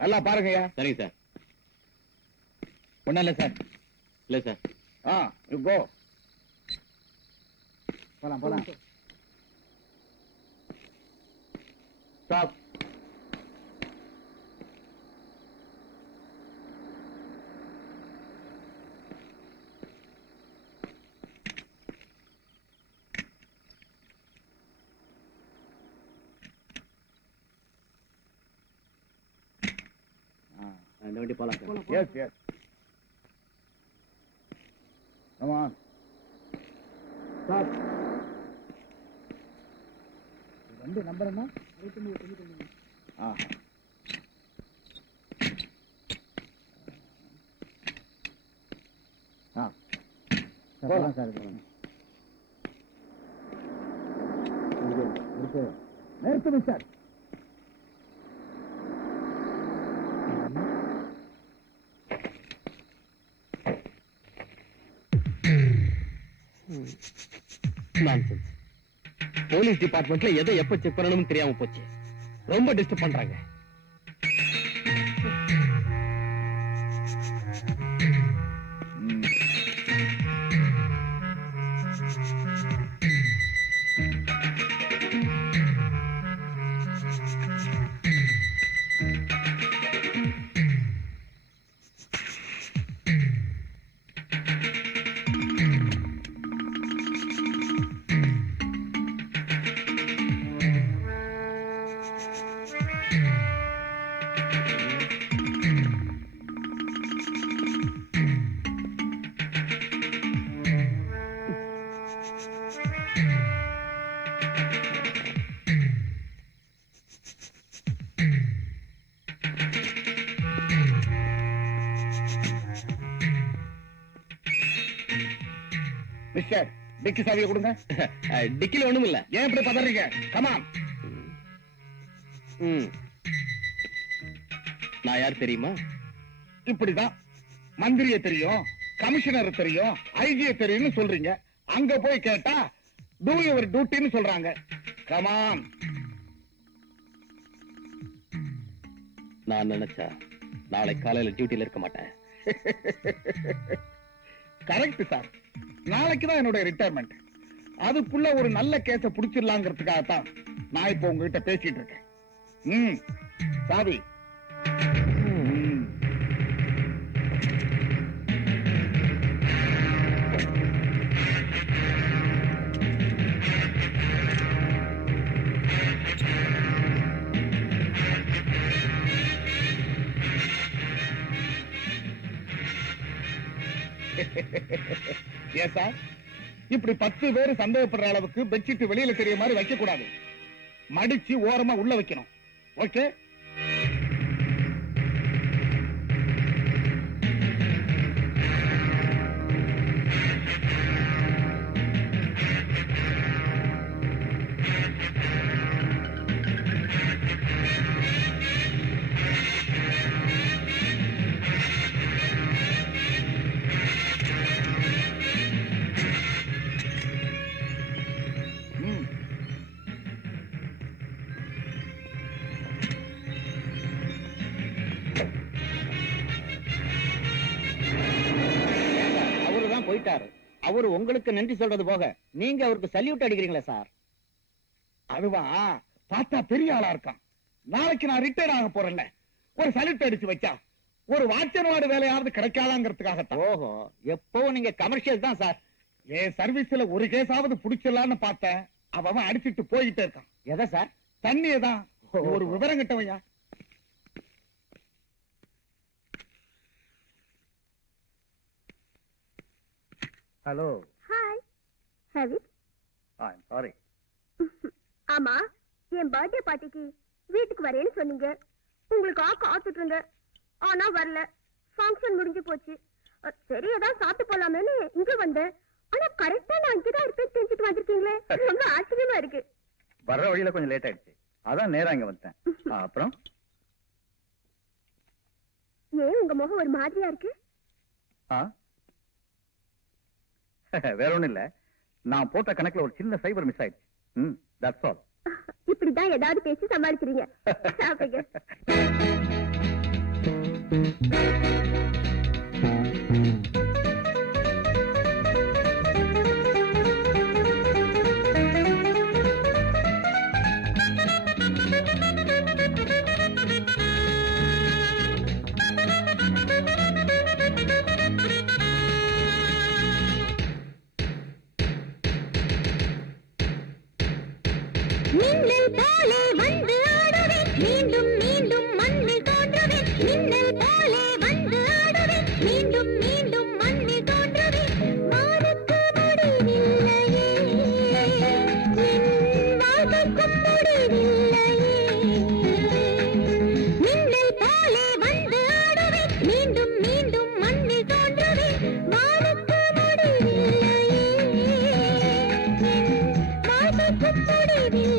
நல்லா பாருங்கய்யா. சரிங்க சார். ஒண்ணும் இல்ல சார். இல்ல சார். You go. போலாம் போலாம். ஸ்டாப். இந்த வண்டி போலாம் sir. Yes yes. Come on. Stop. வண்டி நம்பர் என்ன? 69. போலாம் சார். நிறுத்துங்க சார். நான்சென்ஸ். போலீஸ் டிபார்ட்மெண்ட்ல எதை எப்ப செக் பண்ணணும்னு தெரியாம போச்சு. ரொம்ப டிஸ்டர்ப் பண்றாங்க. மிஸ்டர், டிக்கி சாவியை கொடுங்க. டிக்கில ஒண்ணும் இல்ல. ஏன் இப்படி பதறீங்க? கமான். நான் யார் தெரியுமா? இப்படிதான் மந்திரிய தெரியும், கமிஷனர் தெரியும், ஐஜியை தெரியும்னு சொல்றீங்க. அங்க போய் கேட்டா டூ யுவர் டியூட்டின்னு சொல்றாங்க. கமான். நான் நினைச்சா நாளை காலையில டியூட்டில இருக்க மாட்டேன். Correct sir. நாளைக்கு தான் என்னோட ரிட்டையர்மெண்ட். அதுக்குள்ள ஒரு நல்ல கேஸ புடிச்சிடலாங்கிறதுக்காகத்தான் நான் இப்ப உங்ககிட்ட பேசிட்டு இருக்கேன். சாவி. சார் இப்படி 10 பேர் சந்தேகப்படுற அளவுக்கு பெட்ஷீட் வெளியில தெரிய மாதிரி வைக்க கூடாது. மடிச்சு ஓரமா உள்ள வைக்கணும். ஓகே? போயிட்டாரு. அவரு உங்களுக்கு நன்றி சொல்றது போக நீங்க அவருக்கு சல்யூட் அடிக்கிறீங்களா சார்? அதுவா பார்த்தா பெரிய ஆளா இருக்கான். நாளைக்கு நான் ரிட்டையர் ஆக போறேன்ல, ஒரு சல்யூட் அடிச்சு வச்சா ஒரு வாட்சன்வாடு வேலையாவது கிடைக்காதாங்கிறதுக்காகத்தான். ஓஹோ, எப்பவும் நீங்க கமர்ஷியல் தான் சார். என் சர்வீஸ்ல ஒரு கேஸாவது புடிச்சிடலான்னு பார்த்தேன். அவன் அடிச்சிட்டு போயிட்டே இருக்கான். எதை சார்? தண்ணியதான். ஒரு விவரம் கிட்டவையா. Hello. Hi. Have it. I'm sorry. ஆமா, என் பர்த்டே பார்ட்டிக்கு வீட்டுக்கு வரேன்னு சொன்னீங்க. உங்களுக்கு காத்துட்டு இருந்தேன். ஆனா வரல. ஃபங்க்ஷன் முடிஞ்சு போச்சு. சரி ஏதாவது சாப்பிட்டு போலாமேன்னு இங்க வந்தேன். ஆனா கரெக்டா நான் இங்கதான் இருப்பேன் தெரிஞ்சுட்டு வந்திருக்கீங்களே. ரொம்ப ஆச்சரியமா இருக்கு. வர்ற வழியில கொஞ்சம் லேட் ஆயிடுச்சு, அதான் நேரா இங்க வந்தேன். அப்புறம் ஏன் உங்க முகம் ஒரு மாதிரியா இருக்கு? வேற ஒண்ணும் இல்ல, நான் போட்ட கணக்குல ஒரு சின்ன சைபர் மிஸ் ஆயிடுச்சு. That's all. இப்படிதான் ஏதாவது பேசி சமாளிக்கிறீங்க. சாப்பிடுங்க. மின்னல் போலே வந்து ஆடுவேன், மீண்டும் மீண்டும் மண்ணில் தோன்றுவேன். மின்னல் போலே வந்து ஆடுவேன், மீண்டும் மீண்டும் மண்ணில் தோன்றுவேன். வானுக்கு முடிவில்லையே, என் வாழ்க்கைக்கும் முடிவில்லையே. மின்னல் போலே வந்து ஆடுவேன், மீண்டும் மீண்டும் மண்ணில் தோன்றுவேன். வானுக்கு முடிவில்லையே, என் வாழ்க்கைக்கும் முடிவில்லையே.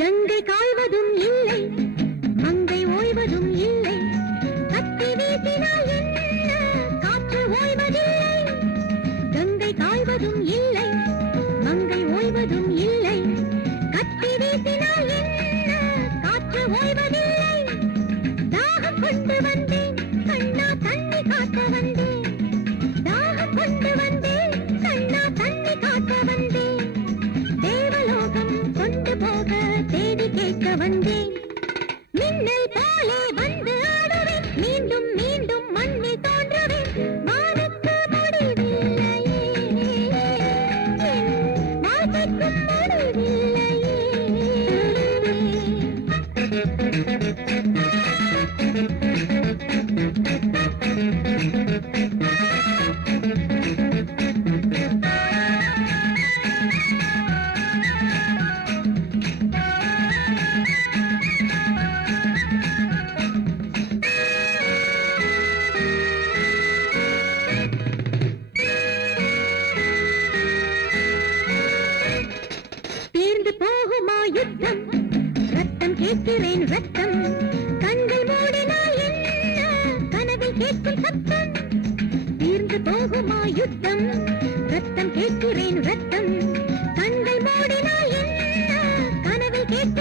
கங்கை காய்வதும் இல்லை, மங்கை ஓய்வதும் இல்லை. கத்தி வீசினால் என்ன, காற்று ஓய்வதில்லை. கங்கை காய்வதும் இல்லை, மங்கை ஓய்வதும் இல்லை. கத்தி வீசினால் என்ன, காற்று ஓய்வதில்லை. தாகம் கொண்டு வந்தேன் கண்ணா, தண்ணி காட்ட வந்தேன். தாகம் கொண்டு வந்தேன் கண்ணா, தண்ணி காட்ட வந்தேன். தேவலோகம் கொண்டு போக தேடி கேட்க வந்தேன். மின்னல் போலே வந்து ஆடுவேன், மீண்டும் மீண்டும் மண்ணில் தோன்றுவேன். வானுக்கு முடிவில்லையே, என் வாழ்க்கைக்கும் முடிவில்லையே. தீர்ந்து போகுமா யுத்தம், ரத்தம் கேட்கிறேன் ரத்தம். கண்கள் மூடினால் என்ன, கனவில் கேட்கும் சத்தம். தீர்ந்து போகுமா யுத்தம், ரத்தம் கேட்கிறேன் ரத்தம். கண்கள் மூடினால் என்ன, கனவில் கேட்கும்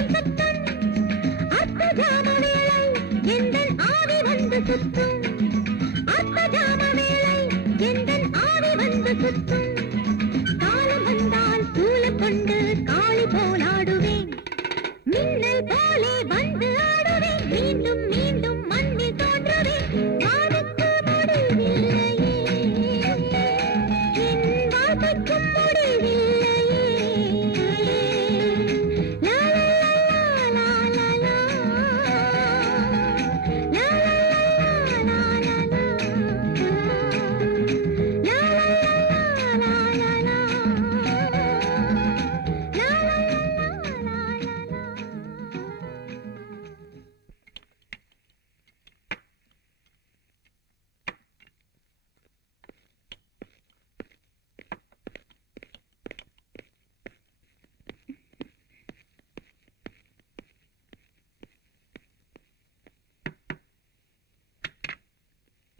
மின்னல் போலே வந்து ஆடுவேன் மீண்டும் மீண்டும் மண்ணில் தோன்றுவேன் வானுக்கு முடிவில்லையே என் வாழ்க்கைக்கும் முடிவில்லையே லா லா லா லா லா லா லா லா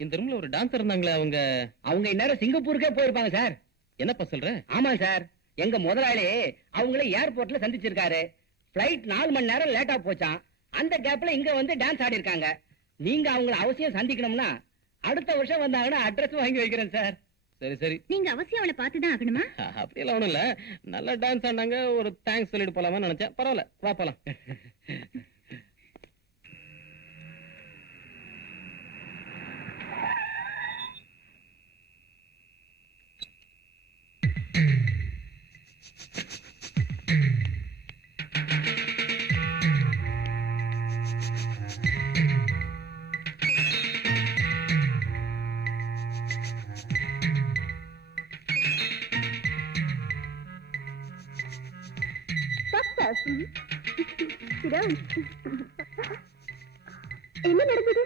இந்த ரூம்ல ஒரு டான்சர் இருந்தாங்களே அவங்க இந்நேரம் சிங்கப்பூருக்கே போயிருப்பாங்க சார். என்னப்பா சொல்ற? ஆமா சார், எங்க முதலாளி அவங்கள ஏர்போர்ட்ல சந்திச்சிருக்காரு. பிளைட் 4 மணி நேரம் லேட்டா போச்சான். அந்த கேப்ல இங்க வந்து டான்ஸ் ஆடி இருக்காங்க. நீங்க அவங்கள அவசியம் சந்திக்கணும்னா அடுத்த வருஷம் வந்தாங்கன்னா அட்ரஸ் வாங்கி வைக்கிறேன் சார். சரி சரி, நீங்க அவசியம் அவளை பார்த்துதான் ஆகணுமா? அப்படியெல்லாம் ஒண்ணும் இல்ல, நல்லா டான்ஸ் ஆடினாங்க, ஒரு தேங்க்ஸ் சொல்லிட்டு போலாமா நினைச்சேன். பரவாயில்ல, வா போலாம். என்ன நடந்தது?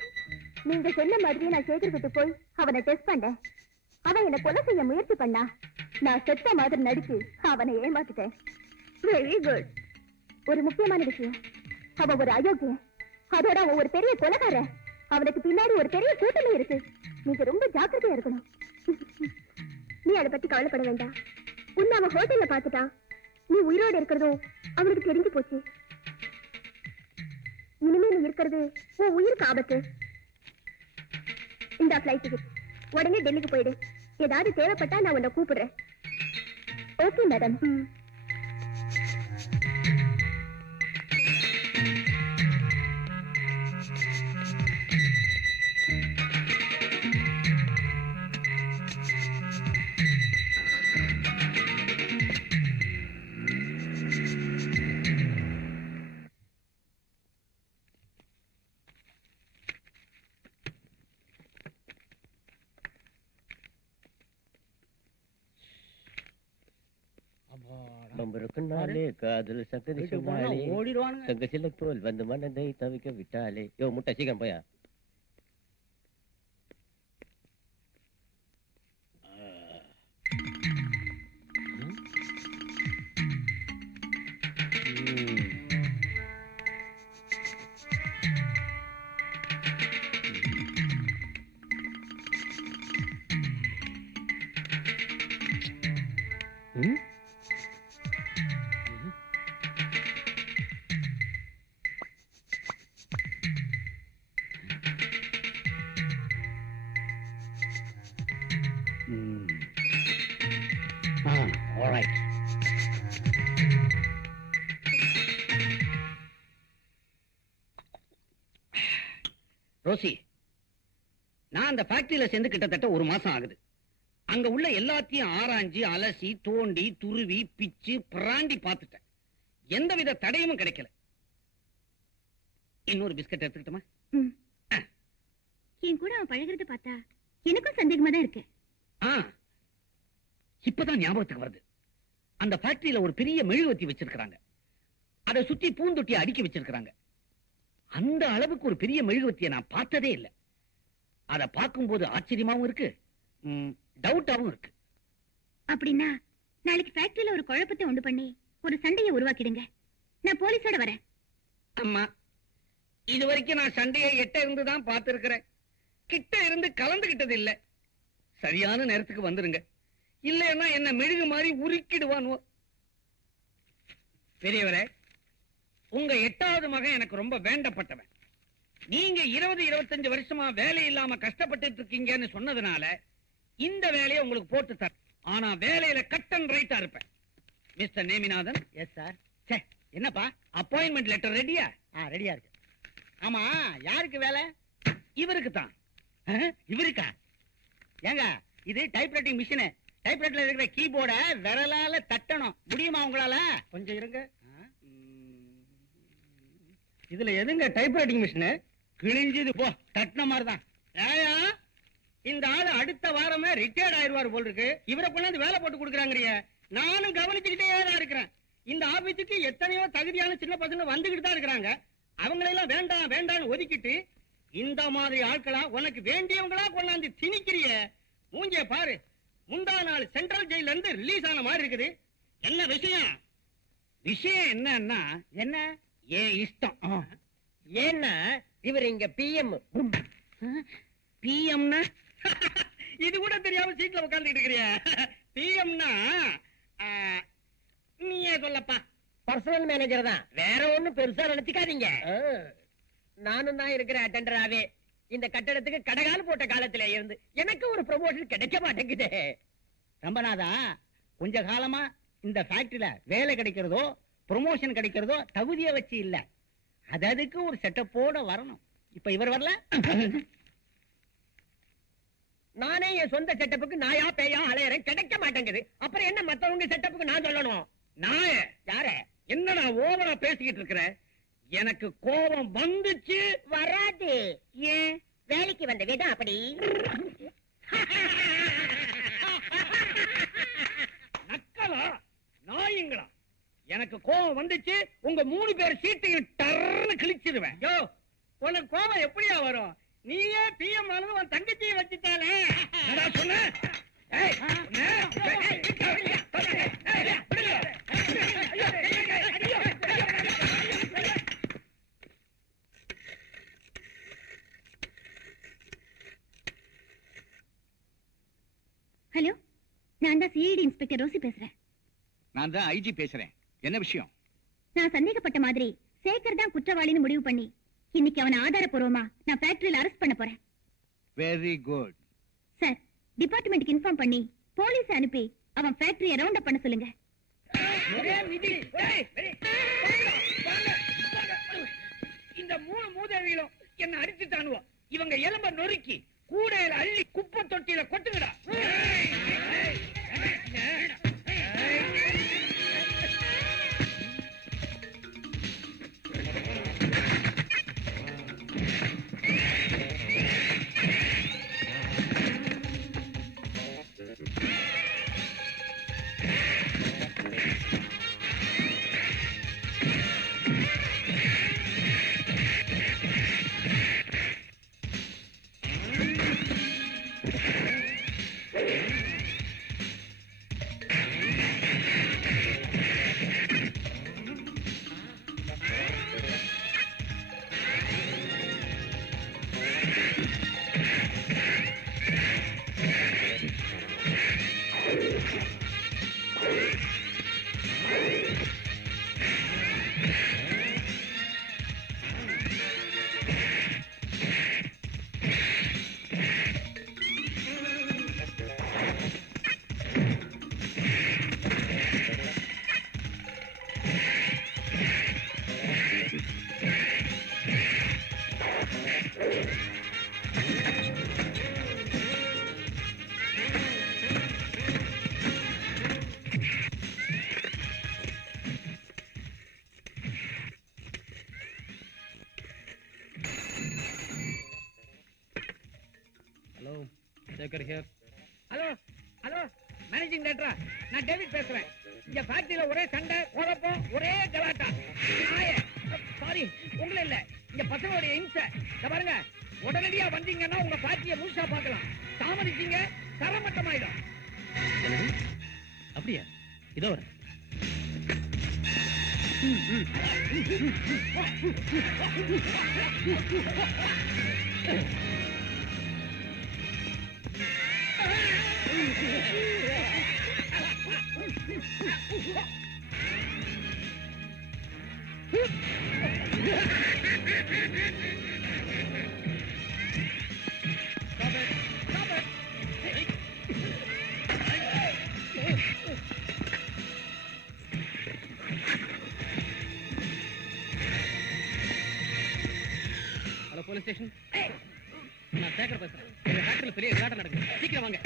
நீங்க சொன்ன மாதிரியே நான் சேகர்கிட்ட போய் அவனை டெஸ்ட் பண்ணேன். அவன் என்ன கொலை செய்ய முயற்சி பண்ணா. நான் செத்த மாதிரி நடிச்சு அவனை ஏமாத்திட்டேன். Very good. ஒரு முக்கியமான விஷயம், அவன் ஒரு அயோக்கியன். அதோட அவன் ஒரு பெரிய கொலைகாரன். அவனுக்கு பின்னாடி ஒரு பெரிய கூட்டணி இருக்கு. நீங்க ரொம்ப ஜாக்கிரதையா இருக்கணும். நீ அதை பத்தி கவலைப்பட வேண்டாம். உன்னை அவன் ஹோட்டல்ல பாத்துட்டான். நீ உயிரோடு இருக்கிறதும் அவனுக்கு தெரிஞ்சு போச்சு. இனிமே நீ இருக்கிறது உன் உயிருக்கு ஆபத்து. இந்த ஃபிளைட் டிக்கெட், உடனே டெல்லிக்கு போயிடு. ஏதாவது தேவைப்பட்டா நான் உன்னை கூப்பிடுறேன். Okay madam. காதல் சக்கரை ஓடிடுவானுங்க. தங்க சில தோல் வந்து மனதை தவிக்க விட்டாலே. யோ முட்டை சீக்கிரம் போயா. ரோசி, நான் அந்த ஃபேக்டரியில சேர்ந்து கிட்டத்தட்ட 1 மாசம் ஆகுது. அங்க உள்ள எல்லாத்தையும் ஆராய்ஞ்சு அலசி தோண்டி துருவி பிச்சு பிராண்டி பார்த்துட்டேன். எந்தவித தடையும் கிடைக்கல. இன்னொரு பிஸ்கட் எடுத்துக்கிட்டோமா? என் கூட அவன் பழகிறது பார்த்தா எனக்கும் சந்தேகமா தான் இருக்கு. இப்பதான் ஞாபகத்துக்கு வருது. அந்த ஃபேக்டரியில ஒரு பெரிய மெழுகுவர்த்தி வச்சிருக்காங்க. அதை சுத்தி பூந்தொட்டியை அடுக்கி வச்சிருக்காங்க. அந்த அளவுக்கு ஒரு பெரிய மெழுகுவர்த்தியை நான் பார்த்ததே இல்லை. அதை பார்க்கும்போது ஆச்சரியமாவும் இருக்கு, டவுட்டாவும் இருக்கு. அப்படின்னா நாளைக்கு ஃபேக்டரியில ஒரு குழப்பத்தை உண்டு பண்ணி ஒரு சண்டையை உருவாக்கிடுங்க. நான் போலீஸோட வரேன். அம்மா, இது வரைக்கும் நான் சண்டையை எட்ட இருந்துதான் பார்த்திருக்கிறேன். கிட்ட இருந்து கலந்துகிட்டது இல்ல. சரியான நேரத்துக்கு வந்துருங்க, இல்லைன்னா என்ன மெழுகு மாதிரி உருக்கிடுவானுவோ. பெரியவரே, உங்க 8வது மகன் எனக்கு ரொம்ப வேண்டப்பட்டவன். நீங்க 20-25 வருஷமா வேலை இல்லாம கஷ்டப்பட்டு இருக்கீங்கன்னு சொன்னதுனால இந்த வேலையை உங்களுக்கு போட்டு தர. ஆனா வேலையில கட் அண்ட் ரைட்டா இருப்பேன். மிஸ்டர் நேமிநாதன். Yes sir. என்னப்பா அப்பாயின்மெண்ட் லெட்டர் ரெடியா? ரெடியா இருக்கு. ஆமா, யாருக்கு வேலை? இவருக்கு தான். இவருக்கா? ஏங்க, இது டைப்ரைட்டிங் மிஷின். டைப்ரைட்டர்ல இருக்கிற கீபோர்ட விரலால தட்டணும். முடியுமா உங்களால? கொஞ்சம் இருங்க. இதுல எதுங்க டைப்ரைட்டிங் மிஷின்? கிழிஞ்சது போ, தட்டின மாதிரிதான். ஏயா, இந்த ஆளு அடுத்த வாரமே ரிட்டையர்ட் ஆயிருவாரு போல் இருக்கு. இவரை கொண்டாந்து வேலை போட்டு கொடுக்குறாங்க. நானும் கவனிச்சுக்கிட்டே தான் இருக்கிறேன். இந்த ஆபீஸுக்கு எத்தனையோ தகுதியான சின்ன பசங்க வந்துகிட்டு தான் இருக்கிறாங்க. அவங்களெல்லாம் வேண்டாம் வேண்டாம்னு ஒதுக்கிட்டு இந்த மாதிரி ஆட்களா உனக்கு வேண்டியவங்களா கொண்டாந்து திணிக்கிறிய. மூஞ்சிய பாரு, முந்தா நாள் சென்ட்ரல் ஜெயில இருந்து ரிலீஸ் ஆன மாதிரி இருக்குது. என்ன விஷயம்? விஷயம் என்னன்னா, என்ன ஏன் இஷ்டம். ஏன்னா இவர் இங்க பிஎம். பிஎம்னா இது கூட தெரியாம சீட்ல உட்கார்ந்துட்டு இருக்கிறிய. பிஎம்னா நீயே சொல்லப்பா. பர்சனல் மேனேஜர் தான், வேற ஒண்ணும் பெருசா நினைச்சுக்காதீங்க. நானும் தான் இருக்கிற அட்டெண்டராவே. இந்த கட்டடத்துக்கு கடகால் போட்ட காலத்துல இருந்து எனக்கு ஒரு ப்ரமோஷன் கிடைக்க மாட்டேங்குது. ரம்பநாதா, கொஞ்ச காலமா இந்த ஃபேக்டரியில வேலை கிடைக்கிறதோ ப்ரமோஷன் கிடைக்கிறதோ தகுதியை வச்சு இல்ல, அதுக்கு ஒரு செட்டப்போட வரணும். இப்ப இவர் வரல. நானே என் சொந்த செட்டப்புக்கு நாயா பேயா அலையறேன், கிடைக்க மாட்டேங்குது. அப்புறம் என்ன மத்தவங்க செட்டப்புக்கு நான் சொல்லணும்? நான் யார? என்னடா ஓவரா பேசிக்கிட்டு இருக்கிற? எனக்கு கோபம் வந்துச்சு. வராது. ஏன்? வேலைக்கு வந்த விதம் அப்படி. நக்கலா நாயுங்களா? எனக்கு கோபம் வந்துச்சு, உங்க 3 பேர் சீட்டையும் டர்னு கிழிச்சிடுவேன். யோ, உனக்கு கோபம் எப்படியா வரும்? நீயே பிஎம் ஆனது உன் தங்கச்சியை வச்சுட்டாலே. சொன்ன ஹலோ, நான் தான் சிஐடி இன்ஸ்பெக்டர் ரோசி பேசுறேன். நான் தான் ஐஜி பேசுறேன். என்ன விஷயம்? நான் சந்தேகப்பட்ட மாதிரி சேகர் தான் குற்றவாளின்னு முடிவு பண்ணி இன்னைக்கு அவனை ஆதாரப்பூர்வமா நான் ஃபேக்டரியில அரெஸ்ட் பண்ண போறேன். வெரி குட் சார், டிபார்ட்மெண்ட்டுக்கு இன்ஃபார்ம் பண்ணி போலீஸ் அனுப்பி அவன் ஃபேக்டரியை ரவுண்ட் அப் பண்ண சொல்லுங்க. இந்த 3 மூதேவிகளும் என்ன அடிச்சுட்டானுவோ. இவங்க எலும்ப நொறுக்கி கூடையில அள்ளி குப்பை தொட்டியில கொட்டுங்கடா. ஹலோ ஹலோ, மேனேஜிங் டைரக்டரா? நான் டேவிட் பேசுறேன். இங்க ஃபேக்டரியில ஒரே சண்டை, குழப்பம், ஒரே கலாட்டா. சாரி, உங்களை இல்ல, இங்க பசங்களுடைய இம்சை. பாருங்க, உடனடியா வந்தீங்கன்னா உங்க ஃபேக்டரியை முழுசா பார்க்கலாம். தாமதிச்சீங்க தரமட்டமாயிடும். அப்படியா? இதோ வரேன். Police station. நான் சேகர் பேசுறேன். இந்த ஃபேக்டரியில பெரிய விளையாட்டம் நடக்குது. சீக்கிரம் வாங்க.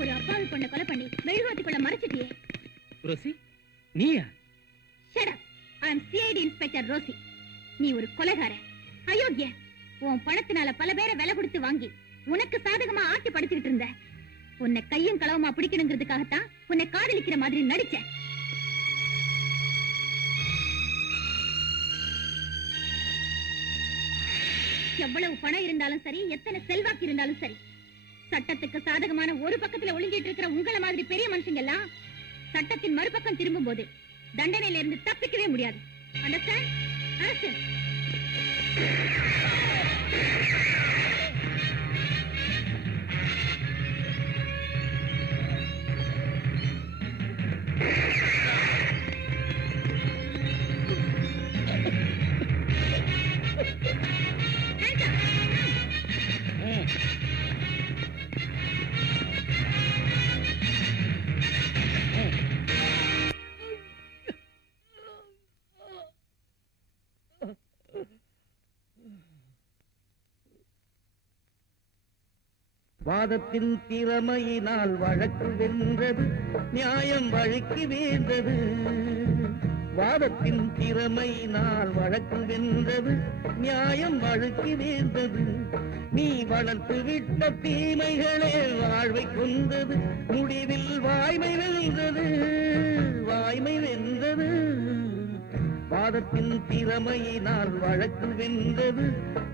ஒரு அப்பாவி பொண்ணை கொலை பண்ணி மெழுகுவர்த்திக்குள்ள மறைச்சிட்டியே. ரோசி, நீயா? Shut up. I am CID inspector Rosie. நீ ஒரு கொலைகாரன், அயோக்கிய. உன் பணத்தினால பல பேரை விலை கொடுத்து வாங்கி உனக்கு சாதகமா ஆட்டி படுத்திட்டு இருந்த. உன்னை கையும் களவுமா பிடிக்கணுங்கிறதுக்காகத்தான் உன்னை காதலிக்கிற மாதிரி நடிச்ச. எவ்வளவு பணம் இருந்தாலும் சரி, எத்தனை செல்வாக்கு இருந்தாலும் சரி, சட்டத்துக்கு சாதகமான ஒரு பக்கத்துல ஒளிஞ்சிட்டு இருக்கிற உங்களை மாதிரி பெரிய மனுஷங்க எல்லாம் சட்டத்தின் மறுபக்கம் திரும்பும் போது தண்டனையில இருந்து தப்பிக்கவே முடியாது. அண்டர்ஸ்டாண்ட்? அரசு வாதத்தின் திறமையினால் வழக்கு வென்றது, நியாயம் வழக்கு வேந்தது. வாதத்தின் திறமையினால் வழக்கு வென்றது, நியாயம் வழக்கு வேந்தது. நீ வளர்த்து விட்ட தீமைகளே வாழ்வை கொண்டது, முடிவில் வாய்மை வென்றது, வாய்மை வென்றது. வாதத்தின் திறமையினால் வழக்கு வென்றது,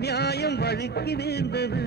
நியாயம் வழக்கு வேந்தது.